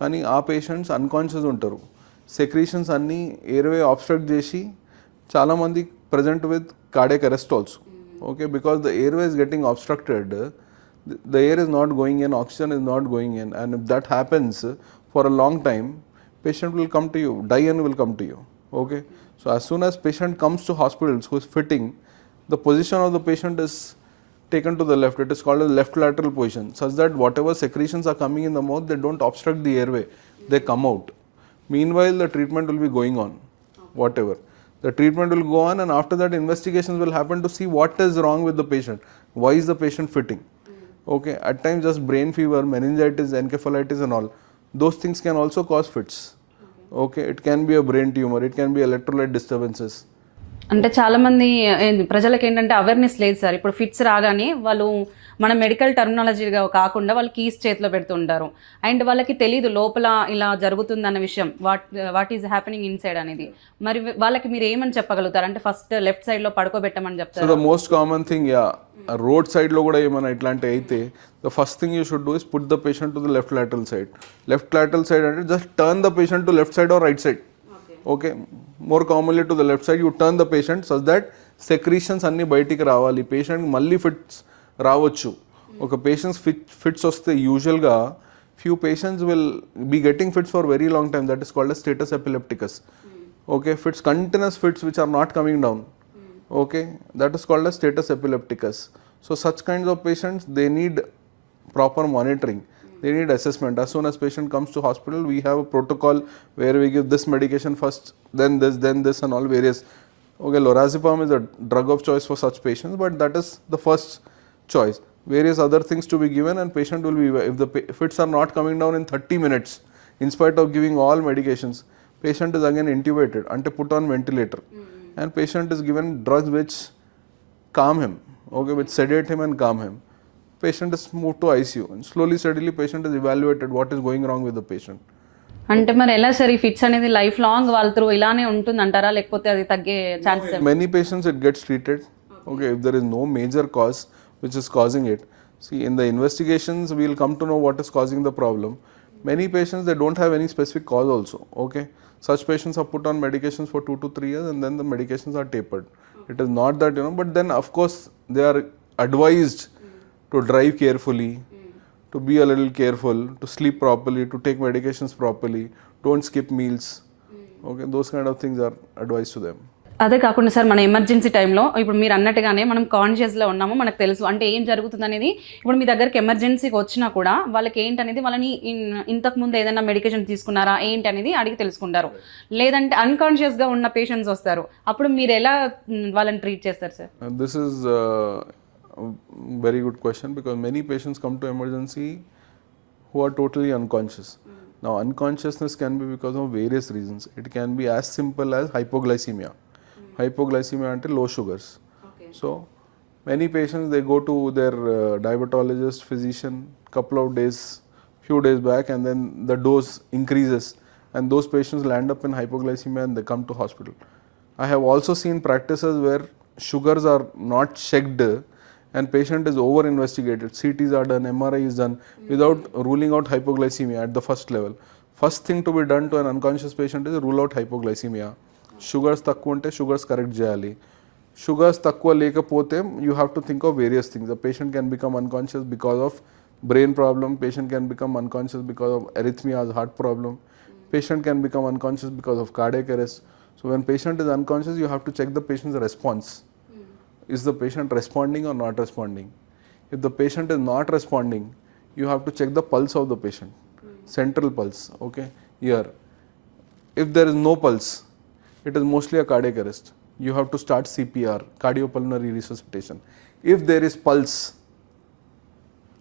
Kani aa patients unconscious untaru, secretions anni airway obstruct cheshi chaala mandi present with cardiac arrest also, okay, because the airway is getting obstructed, the air is not going in, oxygen is not going in, and if that happens for a long time, patient will come to you, die and will come to you, okay. So as soon as patient comes to hospitals who is fitting, the position of the patient is taken to the left, it is called a left lateral position, such that whatever secretions are coming in the mouth, they don't obstruct the airway, they come out. Meanwhile the treatment will be going on, whatever the treatment will go on, and after that investigations will happen to see what is wrong with the patient, why is the patient fitting, okay. At times just brain fever, meningitis, encephalitis and all, those things can also cause fits, okay. It can be a brain tumor, it can be electrolyte disturbances. అంటే చాలా మంది ప్రజలకు ఏంటంటే awareness లేదు sir. ఇప్పుడు fits రాగానే వాళ్ళు మన మెడికల్ టర్మినాలజీగా కాకుండా వాళ్ళు కీస్ చేతిలో పెడుతుంటారు, అండ్ వాళ్ళకి తెలియదు లోపల ఇలా జరుగుతుందన్న విషయం, వాట్ ఈజ్ హ్యాపెనింగ్ ఇన్సైడ్ అనేది. మరి వాళ్ళకి మీరు ఏమని చెప్పగలుగుతారు? అంటే ఫస్ట్ లెఫ్ట్ సైడ్ లో పడుకోబెట్టమని చెప్తారు. So the most common thing, yeah, road side లో కూడా ఏమైనా ఇట్లాంటి అయితే the first thing you should do is put the patient to the left lateral side. Left lateral side and just turn the patient to left side or right side, okay. More commonly to the left side, you turn the patient such that secretions anni baytiki రావాలి, patient మళ్ళీ fits రావచ్చు. ఒక patients fits వస్తే usual గా few patients will be getting fits for very long time, that is called as status epilepticus, okay. Fits, continuous fits which are not coming down, okay, that is called as status epilepticus. So such kinds of patients, they need proper monitoring, they need assessment. As soon as patient comes to hospital, we have a protocol where we give this medication first, then this and all various, okay. Lorazepam is a drug of choice for such patients, but that is the first choice. Various other things to be given, and patient will be, if the fits are not coming down in 30 minutes in spite of giving all medications, patient is again intubated and put on ventilator, and patient is given drugs which calm him, okay, which sedate him and calm him. Patient is moved to ICU, and slowly steadily patient is evaluated what is going wrong with the patient. అంటే మరి ఎలా sir ఈ fits అనేది life long వాళ్ళ through ఇలానే ఉంటుంది అంటారా, లేకపోతే అది తగ్గే chances? Many patients it gets treated, okay, if there is no major cause which is causing it. See, in the investigations we will come to know what is causing the problem. Many patients, they don't have any specific cause also, okay. Such patients are put on medications for 2 to 3 years and then the medications are tapered. It is not that, but then of course they are advised to drive carefully, to be a little careful, to sleep properly, to take medications properly, don't skip meals, okay. Those kind of things are advised to them. అదే కాకుండా sir మన emergency టైంలో ఇప్పుడు మీరు అన్నట్టుగానే మనం కాన్షియస్లో ఉన్నాము, మనకు తెలుసు అంటే ఏం జరుగుతుంది అనేది. ఇప్పుడు మీ దగ్గరికి ఎమర్జెన్సీకి వచ్చినా కూడా వాళ్ళకి ఏంటనేది వాళ్ళని ఇంతకుముందు ఏదైనా మెడికేషన్ తీసుకున్నారా ఏంటి అనేది అడిగి తెలుసుకుంటారు. లేదంటే అన్కాన్షియస్గా ఉన్న పేషెంట్స్ వస్తారు, అప్పుడు మీరు ఎలా వాళ్ళని ట్రీట్ చేస్తారు sir? This is very good question because many patients come to emergency who are totally unconscious. Now, unconsciousness can be because of various reasons. It can be as simple as hypoglycemia. Hypoglycemia ante low sugars. So, many patients they go to their diabetologist, physician, couple of days, few days back, and then the dose increases, and those patients land up in hypoglycemia and they come to hospital. I have also seen practices where sugars are not checked and patient is over investigated. CTs are done, MRI is done without ruling out hypoglycemia at the first level. First thing to be done to an unconscious patient is rule out hypoglycemia. Sugars takku unte sugars correct cheyali. Sugars takkuva lekapothe you have to think of various things. The patient can become unconscious because of brain problem, patient can become unconscious because of arrhythmias, heart problem, patient can become unconscious because of cardiac arrest. So when patient is unconscious, you have to check the patient's response. Is the patient responding or not responding? If the patient is not responding, you have to check the pulse of the patient, central pulse, okay, here. If there is no pulse, it is mostly a cardiac arrest. You have to start CPR, cardiopulmonary resuscitation. If there is pulse,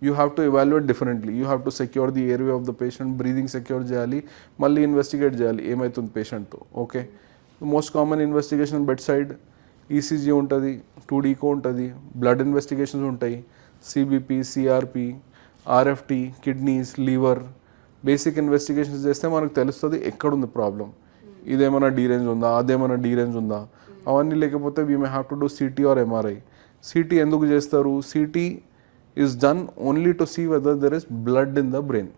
you have to evaluate differently. You have to secure the airway of the patient, breathing secure cheyali, malli investigate cheyali emaitundi patient to, okay. The most common investigation bedside ECG ఉంటుంది, 2D echo ఉంటుంది, blood investigations ఉంటాయి, CBP, CRP, RFT, kidneys, liver, basic investigations చేస్తే మనకు తెలుస్తుంది ఎక్కడుంది problem. ఇదేమైనా డీరేంజ్ ఉందా, అదేమైనా డీరేంజ్ ఉందా, అవన్నీ లేకపోతే we may have to do CT or MRI. CT ఎందుకు చేస్తారు? CT is done only to see whether there is blood in the brain,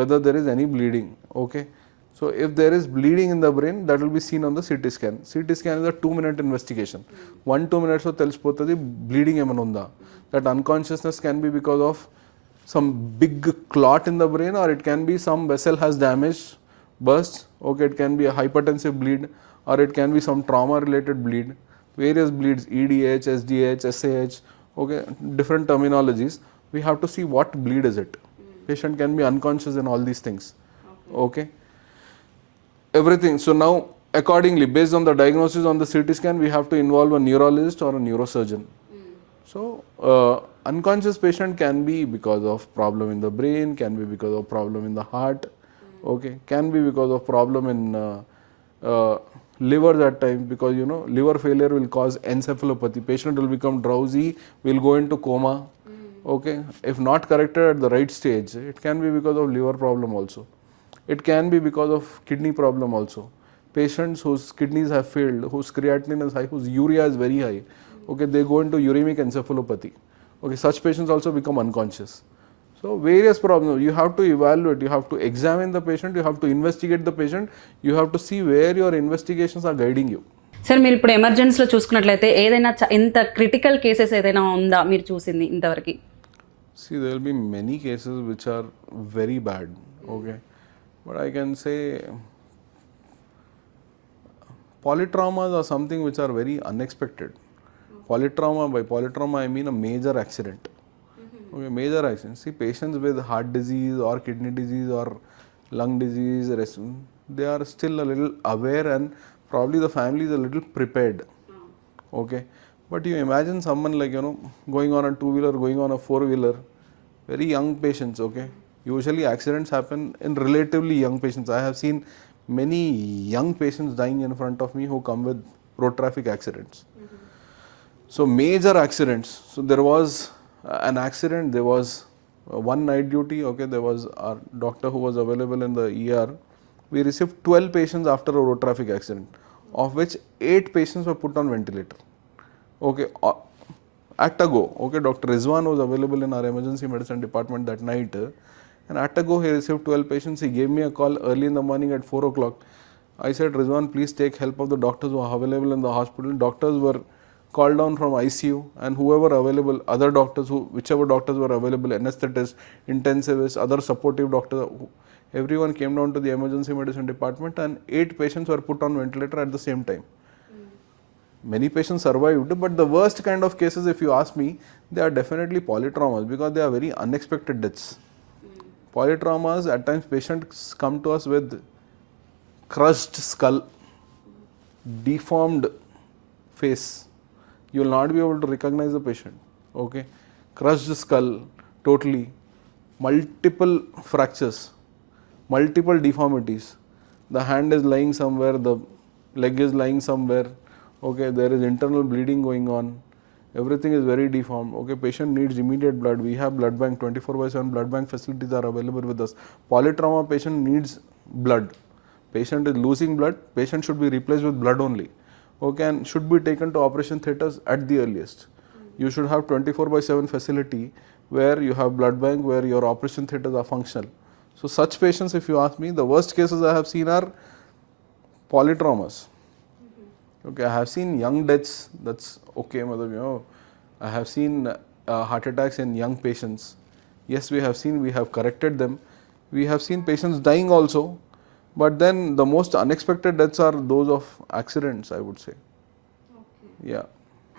whether there is any bleeding, okay. So if there is bleeding in the brain, that will be seen on the CT scan. CT scan is a 2-minute investigation. 1-2 minutes lo telisipotadi bleeding emana unda. That unconsciousness can be because of some big clot in the brain, or it can be some vessel has damaged, burst. Okay, it can be a hypertensive bleed, or it can be some trauma related bleed. Various bleeds, EDH, SDH, SAH, okay, different terminologies. We have to see what bleed is it. Patient can be unconscious in all these things. Okay. Everything. So now accordingly, based on the diagnosis on the CT scan, we have to involve a neurologist or a neurosurgeon. So unconscious patient can be because of problem in the brain, can be because of problem in the heart, okay, can be because of problem in liver at times, because you know liver failure will cause encephalopathy. Patient will become drowsy, will go into coma, okay. If not corrected at the right stage, it can be because of liver problem also. It can be because of kidney problem also. Patients whose kidneys have failed, whose creatinine is high, whose urea is very high, okay, they go into uremic encephalopathy. Okay, such patients also become unconscious. So various problems. You have to evaluate, you have to examine the patient, you have to investigate the patient, you have to see where your investigations are guiding you. Sir మీరు ఇప్పుడు ఎమర్జెన్సీలో చూసుకున్నట్లయితే ఏదైనా ఇంత critical cases ఏదైనా ఉందా మీరు చూసింది ఇంతవరకు? See, there will be many cases which are very bad, okay. But I can say polytraumas are something which are very unexpected. Polytrauma, by polytrauma I mean a major accident. Okay, major accident. See, patients with heart disease or kidney disease or lung disease, they are still a little aware and probably the family is a little prepared. Okay, but you imagine someone like, you know, going on a 2-wheeler, going on a 4-wheeler, very young patients, okay. Usually accidents happen in relatively young patients. I have seen many young patients dying in front of me who come with road traffic accidents. So major accidents. So there was an accident, there was one night duty, okay, there was our doctor who was available in the ER. We received 12 patients after a road traffic accident, of which 8 patients were put on ventilator. Okay, at a go, okay, Dr. Rizwan was available in our emergency medicine department that night. And at a go, he received 12 patients. He gave me a call early in the morning at 4 o'clock. I said, Rizwan, please take help of the doctors who are available in the hospital. Doctors were called down from ICU, and whoever available, other doctors, whichever doctors were available, anesthetists, intensivists, other supportive doctors, everyone came down to the emergency medicine department, and 8 patients were put on ventilator at the same time. Many patients survived, but the worst kind of cases, if you ask me, they are definitely polytraumas because they are very unexpected deaths. Polytraumas, at times patients come to us with crushed skull, deformed face. You will not be able to recognize the patient. Okay, crushed skull totally, multiple fractures, multiple deformities. The hand is lying somewhere, the leg is lying somewhere. Okay, there is internal bleeding going on. Everything is very deformed. Okay, patient needs immediate blood. We have blood bank, 24/7 blood bank facilities are available with us. Polytrauma patient needs blood. Patient is losing blood. Patient should be replaced with blood only. Okay, and should be taken to operation theatres at the earliest. You should have 24/7 facility where you have blood bank, where your operation theatres are functional. So such patients, if you ask me, the worst cases I have seen are polytraumas. Okay, I have seen young deaths. That's okay, you know. I have seen heart attacks in young patients. Yes, we have corrected them. We have seen patients dying also. But then the most unexpected deaths are those of accidents, I would say. Okay. Yeah.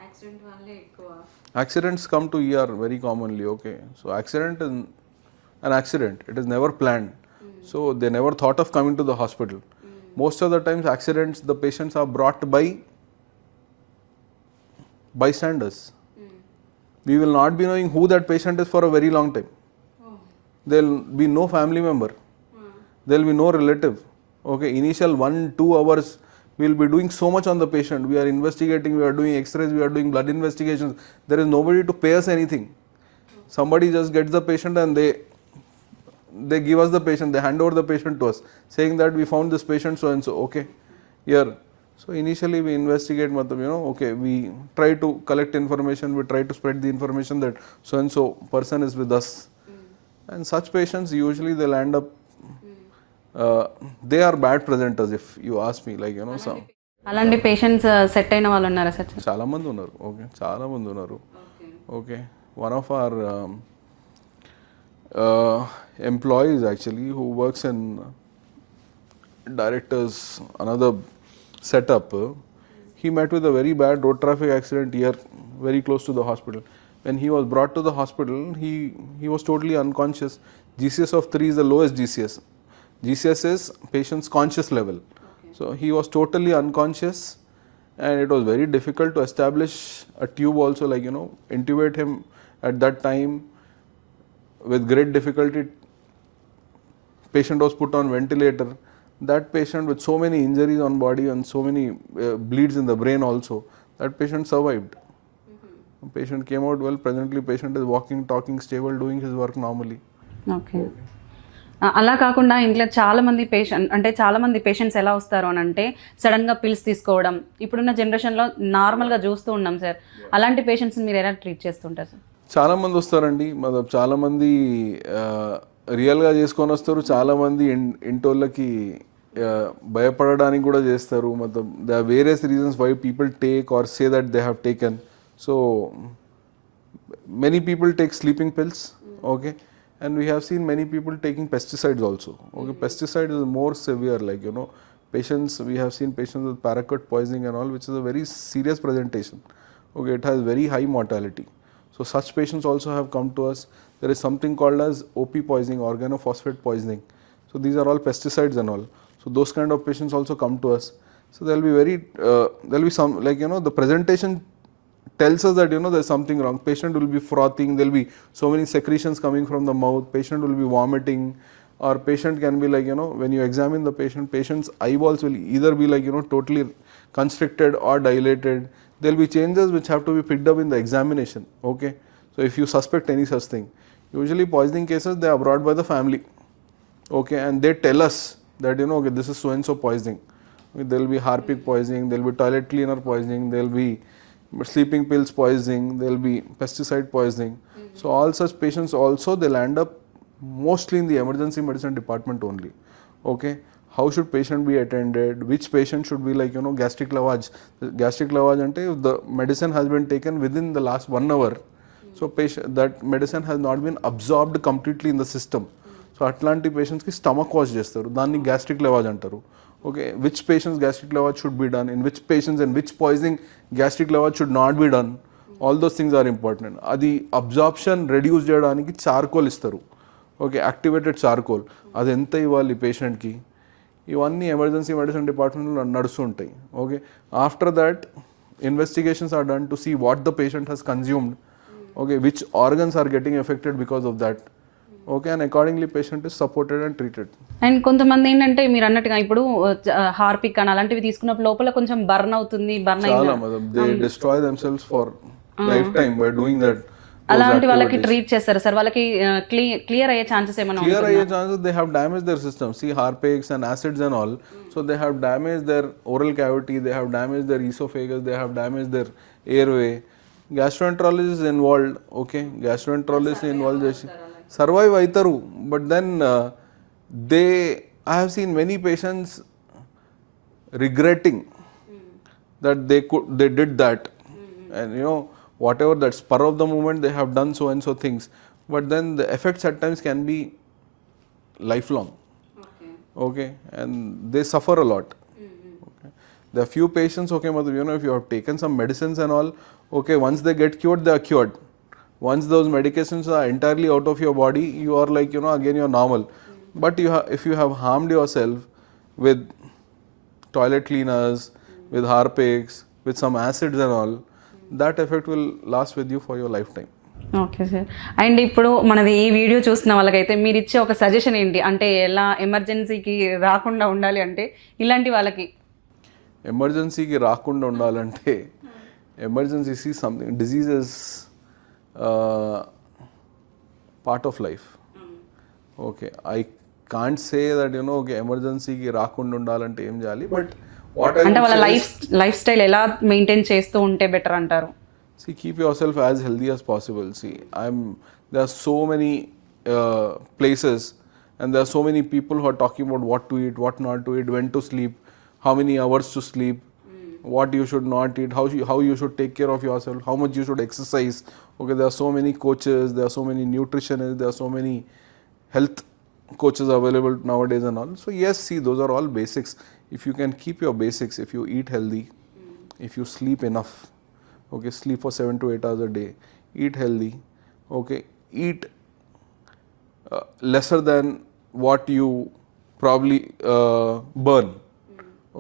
Accident valle ekkuva. Accidents come to ER very commonly. Okay, so accident is an accident. It is never planned. So they never thought of coming to the hospital. Most of the times accidents, the patients are brought by bystanders. We will not be knowing who that patient is for a very long time. There will be no family member. There will be no relative. Okay, initial 1-2 hours we will be doing so much on the patient. We are investigating, we are doing x-rays, we are doing blood investigations. There is nobody to pay us anything. Somebody just gets the patient and they give us the patient, they hand over the patient to us, saying that we found this patient so and so. Okay, here. So initially we investigate, you know, okay, we try to collect information, we try to spread the information that so and so person is with us. And such patients usually they'll end up, they are bad presenters if you ask me, like, you know, some. అలాంటి patients set అయిన వాళ్ళు ఉన్నారా sir? చాలా మంది ఉన్నారు. Okay, చాలా మంది ఉన్నారు. Okay, one of our employees actually who works in directors another setup, he met with a very bad road traffic accident here very close to the hospital. When he was brought to the hospital, he was totally unconscious. GCS of 3 is the lowest GCS. GCS is patient's conscious level. So he was totally unconscious and it was very difficult to establish a tube also, like, you know, intubate him at that time with great difficulty. Patient was put on ventilator. That patient with so many injuries on body and so many bleeds in the brain also, that patient survived. Patient came out well. Presently patient is walking, talking, stable, doing his work normally. Okay. అలా కాకుండా ఇంట్లో చాలామంది patients ఎలా వస్తారు అని అంటే సడన్గా pills తీసుకోవడం ఇప్పుడున్న జనరేషన్లో నార్మల్గా చూస్తూ ఉన్నాం సార్. అలాంటి పేషెంట్స్ని మీరు ఎలా ట్రీట్ చేస్తుంటారు సార్? చాలామంది వస్తారండి. చాలామంది రియల్గా చేసుకొని వస్తారు. చాలామంది ఇంటోళ్ళకి భయపడడానికి కూడా చేస్తారు. The various reasons why people take or say that they have taken. So many people take sleeping pills. Okay, and we have seen many people taking pesticides also. Okay, pesticide is more severe, like, you know, patients, we have seen patients with paraquat poisoning and all, which is a very serious presentation. Okay, it has very high mortality. So such patients also have come to us. There is something called as OP poisoning, organophosphate poisoning. So these are all pesticides and all. So those kind of patients also come to us. So there will be some, like, you know, the presentation tells us that, you know, there's something wrong. Patient will be frothing, there'll be so many secretions coming from the mouth, patient will be vomiting, or patient can be, like, you know, when you examine the patient's eyeballs will either be, like, you know, totally constricted or dilated. There'll be changes which have to be picked up in the examination. Okay, so if you suspect any such thing, usually poisoning cases, they are brought by the family. Okay, and they tell us that, you know, okay, this is so and so poisoning. There'll be harpic poisoning, there'll be toilet cleaner poisoning, there'll be sleeping pills poisoning, there will be pesticide poisoning. So all such patients also, they'll end up mostly in the emergency medicine department only. Okay, how should patient be attended, which patient should be, like, you know, gastric lavage. Gastric lavage ante if the medicine has been taken within the last 1 hour, so that medicine has not been absorbed completely in the system. So atlanti patients ki stomach wash chestaru, danni gastric lavage antaru. Okay, which patient's gastric lavage should be done, in which patients and which poisoning gastric lavage should not be done. All those things are important. అది absorption reduce చేయడానికి charcoal ఇస్తారు. Okay, activated charcoal, అది ఎంత ఇవ్వాలి పేషెంట్కి, ఇవన్నీ emergency medicine డిపార్ట్మెంట్లో నడుస్తుంటాయి. Okay, after that investigations are done to see what the patient has consumed. Okay, which organs are getting affected because of that. Okay, and accordingly patient is supported and treated. And కొంతమంది ఏంటంటే మీరు అన్నట్టుగా ఇప్పుడు Harpic అని అలాంటివి తీసుకున్నప్పుడు లోపల కొంచెం బర్న్ అవుతుంది, బర్న్ చాలా they destroy themselves for life time by doing that. అలాంటి వాళ్ళకి ట్రీట్ చేస్తారు సార్, వాళ్ళకి క్లియర్ అయ్యే ఛాన్సెస్ ఏమైనా clear age chances, they have damaged their system. See, harpics and acids and all, so they have damaged their oral cavity, they have damaged their esophagus, they have damaged their airway. Gastroenterologist is involved. Okay, gastroenterologist involved చేసి survive అవుతారు. But then I have seen many patients regretting that they did that, and you know, whatever, that spur of the moment they have done so and so things, but then the effects at times can be lifelong. Okay, and they suffer a lot. Okay, there are few patients, okay, you know, if you have taken some medicines and all, okay, once they get cured, they are cured. Once those medications are entirely out of your body, you are like, you know, again you're normal. But if you have harmed yourself with toilet cleaners, with harpics, with some acids and all, that effect will last with you for your lifetime. Okay sir. And ఇప్పుడు మనది ఈ video చూస్తున్న వాళ్ళకైతే మీరు ఇచ్చే ఒక suggestion ఏంటి, అంటే ఎలా ఎమర్జెన్సీకి రాకుండా ఉండాలి అంటే ఇలాంటి వాళ్ళకి? ఎమర్జెన్సీకి రాకుండా ఉండాలంటే emergency something, disease is part of life. Okay, I can't say that you know, okay, ఎమర్జెన్సీకి రాకుండా ఉండాలంటే ఏం చేయాలి, బట్ అంటే వాళ్ళ లైఫ్ స్టైల్ ఎలా మెయింటైన్ చేస్తూ ఉంటే బెటర్ అంటారు? See, keep yourself as healthy as possible. See, there are so many places, and there are so many people who are talking about what to eat, what not to eat, when to sleep, how many hours to sleep, what you should not eat, how you should take care of yourself, how much you should exercise. Okay, there are so many coaches, there are so many nutritionists, there are so many health coaches available nowadays and all. So yes, see, those are all basics. If you can keep your basics, if you eat healthy, if you sleep enough, okay, sleep for 7 to 8 hours a day, eat healthy, okay, eat lesser than what you probably burn.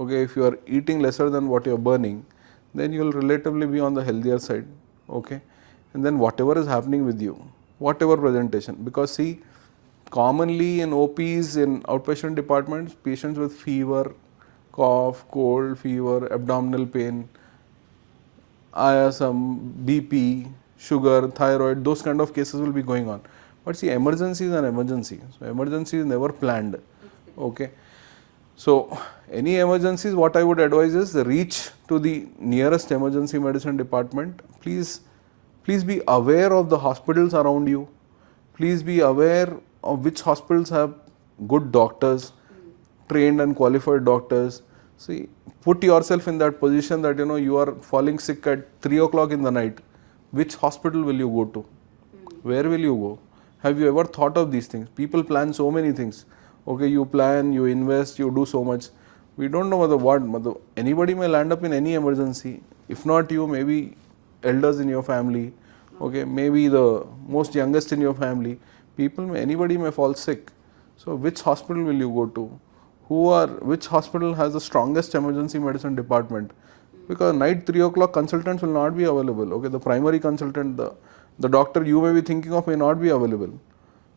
Okay, if you are eating lesser than what you are burning, then you will relatively be on the healthier side. Okay, and then whatever is happening with you, whatever presentation, because see, commonly in OPs, in outpatient departments, patients with fever, cough, cold, fever, abdominal pain, some BP, sugar, thyroid, those kind of cases will be going on. But see, emergency is an emergency. So emergency is never planned. Okay. So any emergencies, what I would advise is reach to the nearest emergency medicine department. Please be aware of the hospitals around you. Please be aware of which hospitals have good doctors, trained and qualified doctors. See, put yourself in that position that, you know, you are falling sick at 3 o'clock in the night. Which hospital will you go to? Where will you go? Have you ever thought of these things? People plan so many things. Okay, you plan, you invest, you do so much. We don't know what. Anybody may land up in any emergency. If not you, maybe elders in your family. Okay, maybe the most youngest in your family. Anybody may fall sick. So which hospital will you go to? Which hospital has the strongest emergency medicine department? Because night 3 o'clock consultants will not be available. Okay, the primary consultant, the doctor you may be thinking of may not be available.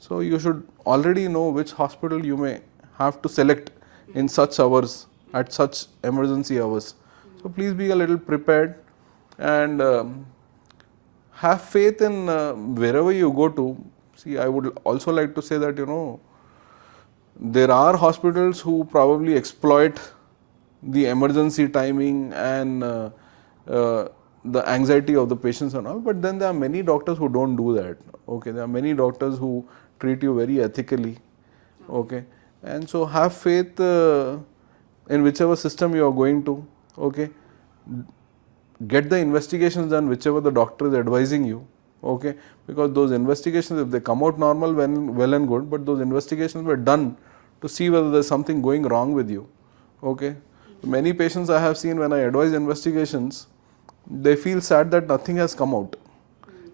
So you should already know which hospital you may have to select in such hours, at such emergency hours. So please be a little prepared and have faith in wherever you go to. See, I would also like to say that, you know, there are hospitals who probably exploit the emergency timing and the anxiety of the patients and all, but then there are many doctors who don't do that. Okay, there are many doctors who treat you very ethically. Okay, and so have faith in whichever system you are going to. Okay, get the investigations done whichever the doctor is advising you. Okay, because those investigations, if they come out normal, well and good, but those investigations were done to see whether there's something going wrong with you. Okay, many patients I have seen when I advise investigations, they feel sad that nothing has come out.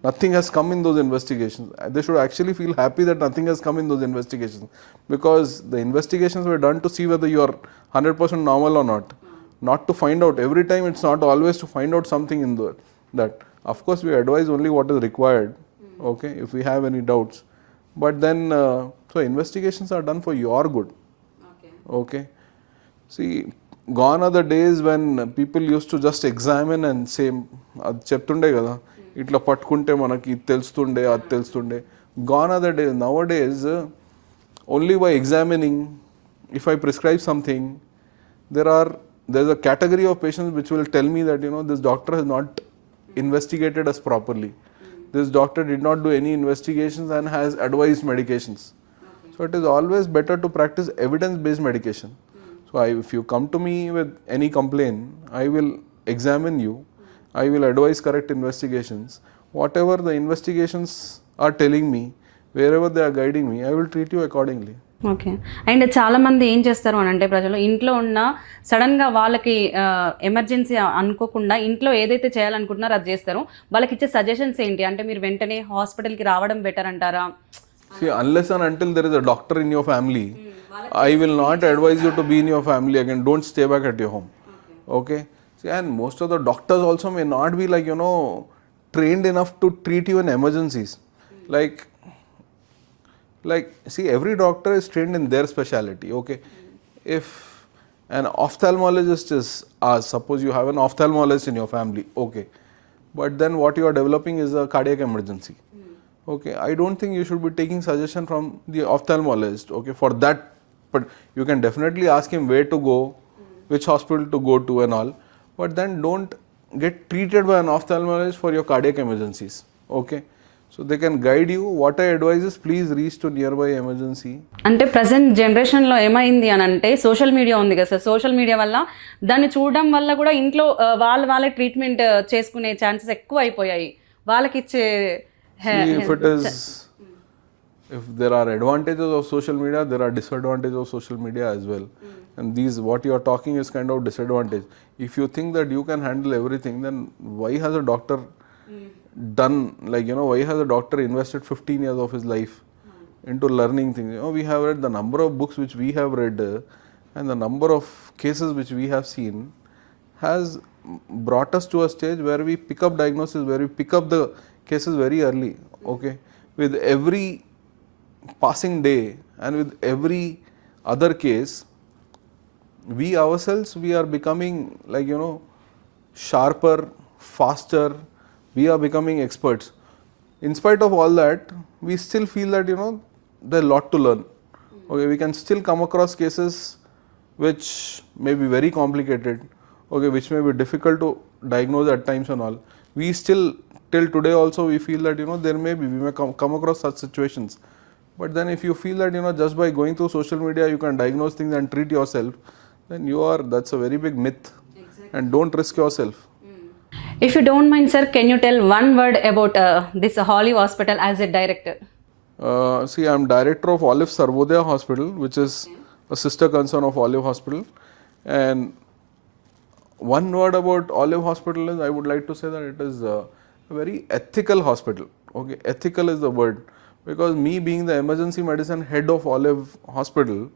Nothing has come in those investigations. They should actually feel happy that nothing has come in those investigations, because the investigations were done to see whether you are 100% normal or not to find out. Every time it's not always to find out something in that. Of course, we advise only what is required, okay, if we have any doubts. But then, so investigations are done for your good, okay. See, gone are the days when people used to just examine and say, అది చెప్తుండే కదా, ఇట్లా పట్టుకుంటే మనకి ఇది తెలుస్తుండే అది తెలుస్తుండే. Gone are the days. Nowadays, only by examining, if I prescribe something, there's a category of patients which will tell me that, this doctor has not investigated us properly. This doctor did not do any investigations and has advised medications. So it is always better to practice evidence-based medication. So if you come to me with any complaint, I will examine you. I will advise correct investigations. Whatever the investigations are telling me, wherever they are guiding me, I will treat you accordingly. Okay. And చాలా మంది ఏం చేస్తారు అని అంటే, ప్రజలు ఇంట్లో ఉన్న సడన్గా వాళ్ళకి ఎమర్జెన్సీ అనుకోకుండా ఇంట్లో ఏదైతే చేయాలనుకుంటున్నారో అది చేస్తారు. వాళ్ళకి ఇచ్చే సజెషన్స్ ఏంటి అంటే, మీరు వెంటనే హాస్పిటల్కి రావడం బెటర్ అంటారా? See, unless and until there is a doctor in your family, I will not advise you to be in your family again. Don't stay back at your home. Okay. See, and most of the doctors also may not be trained enough to treat you in emergencies. Like see, every doctor is trained in their specialty. Okay. If an ophthalmologist is asked, suppose you have an ophthalmologist in your family, okay, but then what you are developing is a cardiac emergency. Okay, I don't think you should be taking suggestion from the ophthalmologist, okay, for that. But you can definitely ask him where to go, which hospital to go to and all, but then don't get treated by an ophthalmologist for your cardiac emergencies, okay. So they can guide you. What I advise is, please reach to nearby emergency. అంటే present జనరేషన్లో ఏమైంది అని అంటే, social media ఉంది కదా sir, social media వల్ల దాన్ని చూడడం వల్ల కూడా ఇంట్లో వాళ్ళ ట్రీట్మెంట్ చేసుకునే ఛాన్సెస్ ఎక్కువ అయిపోయాయి. వాళ్ళకి ఇచ్చే if there are advantages of social media, there are disadvantages of social media as well. And what you are talking is kind of disadvantage. If you think that you can handle everything, then why has a doctor done, why has a doctor invested 15 years of his life into learning things? We have read the number of books which we have read, and the number of cases which we have seen has brought us to a stage where we pick up diagnosis, where we pick up the cases very early, okay. With every passing day and with every other case, we ourselves, we are becoming sharper, faster, we are becoming experts. In spite of all that, we still feel that there's a lot to learn. Okay, we can still come across cases which may be very complicated, okay, which may be difficult to diagnose at times and all. We still, till today also, we feel that we may come across such situations. But then if you feel that just by going through social media you can diagnose things and treat yourself, then that's a very big myth. Exactly. And don't risk yourself. If you don't mind, sir, can you tell one word about this Olive Hospital as a director? See, I am director of Olive Sarvodaya Hospital, which is a sister concern of Olive Hospital. And one word about Olive Hospital is, I would like to say that it is a very ethical hospital. Okay, ethical is the word, because me being the emergency medicine head of Olive Hospital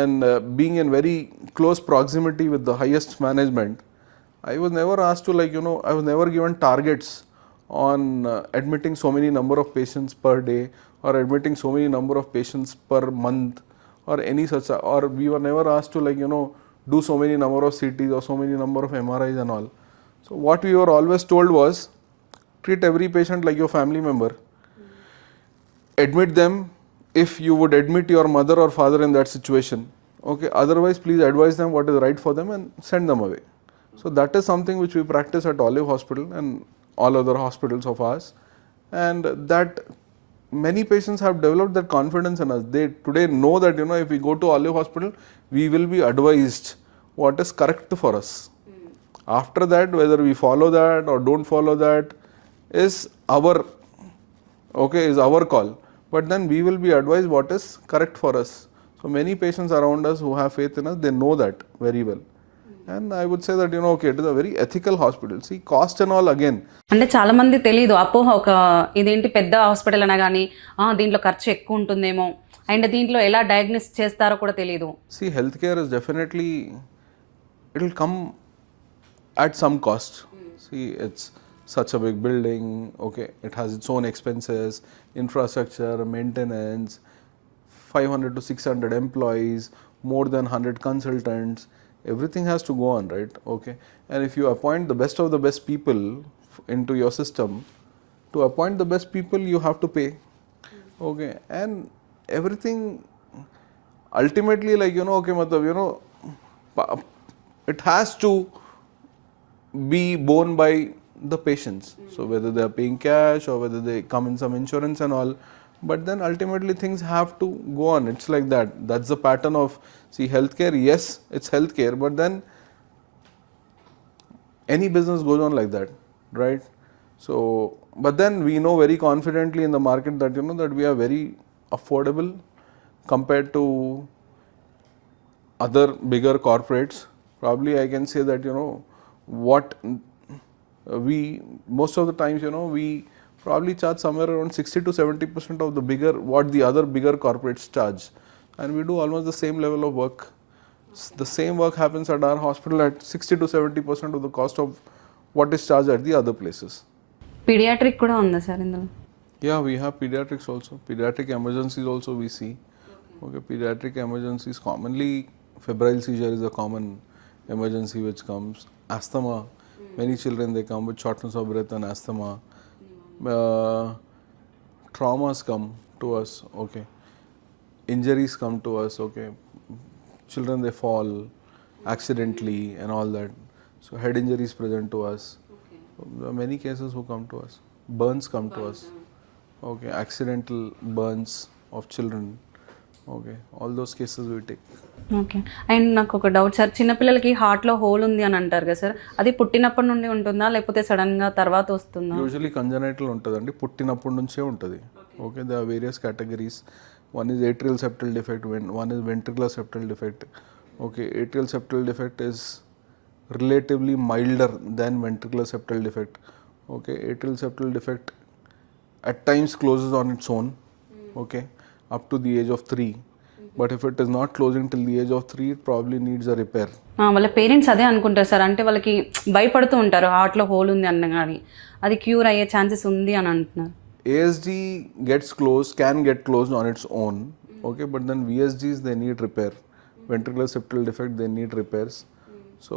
and being in very close proximity with the highest management, I was never asked to I was never given targets on admitting so many number of patients per day or admitting so many number of patients per month or any such, or we were never asked to do so many number of CTs or so many number of MRIs and all. So what we were always told was, treat every patient like your family member. Admit them if you would admit your mother or father in that situation. Okay, otherwise please advise them what is right for them and send them away. So that is something which we practice at Olive Hospital and all other hospitals of ours, and that many patients have developed that confidence in us. They today know that if we go to Olive Hospital, we will be advised what is correct for us. After that, whether we follow that or don't follow that is our call. But then we will be advised what is correct for us. So So many patients around us who have faith in us, they know that very well. And I would say that, okay, it is a very ethical hospital. See, cost and all again. అంటే చాలా మంది తెలియదు అపోహ ఒక ఇదేంటి పెద్ద hospital అనగాని దీంట్లో ఖర్చు ఎక్కువ ఉంటుందేమో అండ్ దీంట్లో ఎలా డయాగ్నోస్ చేస్తారో కూడా తెలియదు. See, healthcare is definitely, it will come at some cost. See, it's such a big building, okay, it has its own expenses, infrastructure, maintenance, 500 to 600 employees, more than 100 consultants, everything has to go on, right? Okay, and if you appoint the best of the best people into your system, to appoint the best people you have to pay, okay, and everything ultimately, like, okay, it has to be borne by the patients. So whether they are paying cash or whether they come in some insurance and all, but then ultimately things have to go on. It's like that. That's the pattern of, see, healthcare. Yes, it's healthcare, but then any business goes on like that, right? So, but then we know very confidently in the market that that we are very affordable compared to other bigger corporates. Probably I can say that what we most of the times we probably charge somewhere around 60 to 70% of the bigger what the other bigger corporates charge, and we do almost the same level of work. The same work happens at our hospital at 60 to 70% of the cost of what is charged at the other places. Paediatric కూడా ఉందా sir ఇందులో? Yeah, we have pediatrics also. Pediatric emergencies also we see. Okay, pediatric emergencies commonly, febrile seizure is a common emergency which comes. Asthma, many children they come with shortness of breath and asthma. Traumas come to us, okay. Injuries come to us, okay. Children they fall accidentally and all that. So head injuries present to us. There are many cases who come to us. Burns come to us. Okay, accidental burns of children. Okay, all those cases we take. Okay. And నాకు ఒక doubt sir, చిన్నపిల్లలకి హార్ట్లో whole ఉంది అని అంటారు కదా sir, అది పుట్టినప్పటి నుండి ఉంటుందా లేకపోతే సడన్గా తర్వాత వస్తుందా? యూజువలీ కంజనైటల్ ఉంటుందండి, పుట్టినప్పటి నుంచే ఉంటుంది. Okay, they are various categories. One is atrial septal defect, one is ventricular septal defect. Okay, atrial septal defect is relatively milder than ventricular septal defect. Okay, atrial septal defect at times closes on its own, okay, up to the age of 3. But if it is not closing till the age of 3, it probably needs a repair. వాళ్ళ parents అదే అనుకుంటారు sir, అంటే వాళ్ళకి భయపడుతూ ఉంటారు హార్ట్లో whole ఉంది అన్న కానీ అది క్యూర్ అయ్యే ఛాన్సెస్ ఉంది అని అంటున్నారు. ASD gets closed, can get closed on its own, okay, but then VSDs they need repair. Ventricular septal defect they need repairs. So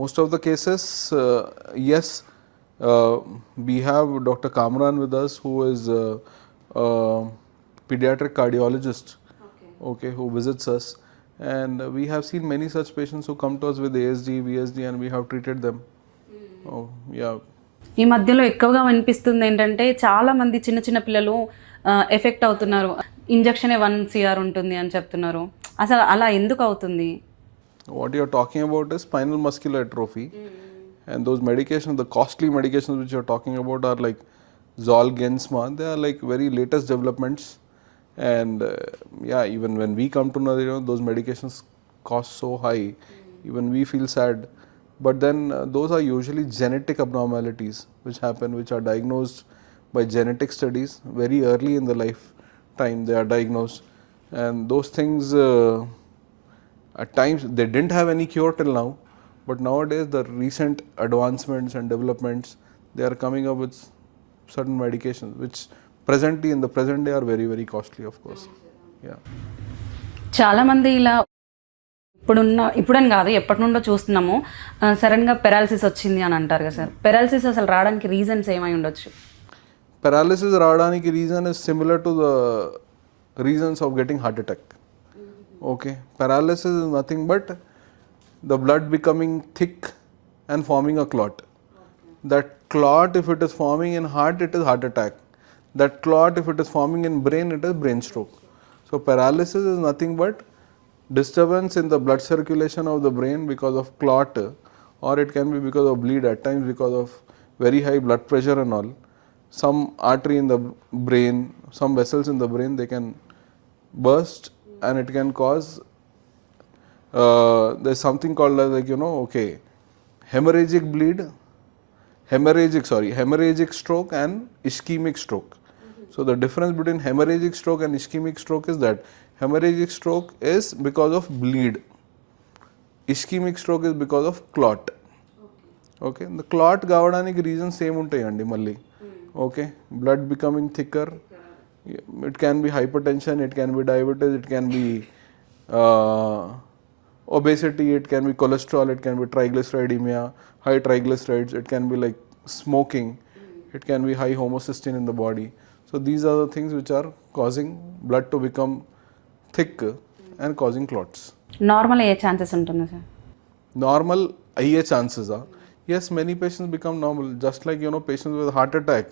most of the cases, yes, we have Dr. Kamran with us, who is a pediatric cardiologist, okay, who visits us, and we have seen many such patients who come to us with ASD, VSD, and we have treated them. Oh, yeah. ఈ మధ్యలో ఎక్కువగా వినిపిస్తుంది ఏంటంటే చాలా మంది చిన్న చిన్న పిల్లలు ఎఫెక్ట్ అవుతున్నారు, ఇంజెక్షనే 1 CR ఉంటుంది అని చెప్తున్నారు. అసలు అలా ఎందుకు అవుతుంది? What you are talking about is spinal muscular atrophy, and those medications, the costly medications which you are talking about are like Zolgensma. They are like very latest developments, and yeah, even when we come to know those medications cost so high, even we feel sad. But then those are usually genetic abnormalities which happen, which are diagnosed by genetic studies very early in the lifetime. They are diagnosed, and those things. At times they didn't have any cure till now, but nowadays the recent advancements and developments, they are coming up with certain medications which presently in the present day are very very costly, of course. Yeah. చాలా మంది ఇలా ఇప్పుడని కాదు ఎప్పటి నుండో చూస్తున్నాము, సడన్గా paralysis వచ్చింది అని అంటారు కదా సార్. పెరాలసిస్ అసలు రావడానికి రీజన్స్ ఏమై ఉండొచ్చు? Paralysis రావడానికి reason is similar to the reasons of getting heart attack. Okay, paralysis is nothing but the blood becoming thick and forming a clot. That clot, if it is forming in heart, it is heart attack. That clot, if it is forming in brain, it is brain stroke. So paralysis is nothing but disturbance in the blood circulation of the brain because of clot, or it can be because of bleed, at times because of very high blood pressure and all. Some artery in the brain, some vessels in the brain, they can burst, and it can cause there's something called as like, you know, okay, hemorrhagic stroke and ischemic stroke. So the difference between hemorrhagic stroke and ischemic stroke is that hemorrhagic stroke is because of bleed, ischemic stroke is because of clot. Okay, the clot కావడానికి reason same ఉంటాయండి మళ్ళీ. Okay, blood becoming thicker, it can be hypertension, it can be diabetes, it can be obesity, it can be cholesterol, it can be triglyceridemia, high triglycerides, it can be like smoking, it can be high homocysteine in the body. So these are the things which are causing blood to become thick and causing clots. Normal అయ్యే chances ఉంటుంది sir? Normal అయ్యే chances are, yes, many patients become normal, just like, you know, patients with heart attack,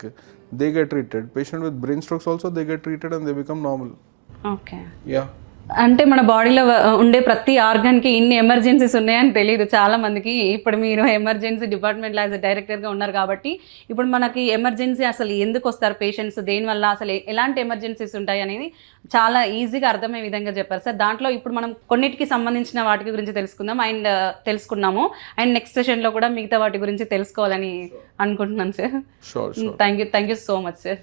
they get treated. Patient with brain strokes also, they get treated and they become normal. Okay. Yeah. అంటే మన బాడీలో ఉండే ప్రతి ఆర్గాన్కి ఇన్ని emergencies ఉన్నాయని తెలియదు చాలా మందికి. ఇప్పుడు మీరు ఎమర్జెన్సీ డిపార్ట్మెంట్లో యాజ్ డైరెక్టర్గా ఉన్నారు కాబట్టి ఇప్పుడు మనకి ఎమర్జెన్సీ అసలు ఎందుకు వస్తారు పేషెంట్స్, దేనివల్ల అసలు ఎలాంటి ఎమర్జెన్సీస్ ఉంటాయి అనేది చాలా ఈజీగా అర్థమయ్యే విధంగా చెప్పారు సార్. దాంట్లో ఇప్పుడు మనం కొన్నిటికి సంబంధించిన వాటి గురించి తెలుసుకున్నాము అండ్ నెక్స్ట్ సెషన్లో కూడా మిగతా వాటి గురించి తెలుసుకోవాలని అనుకుంటున్నాను sir. Sure. Thank you so much sir.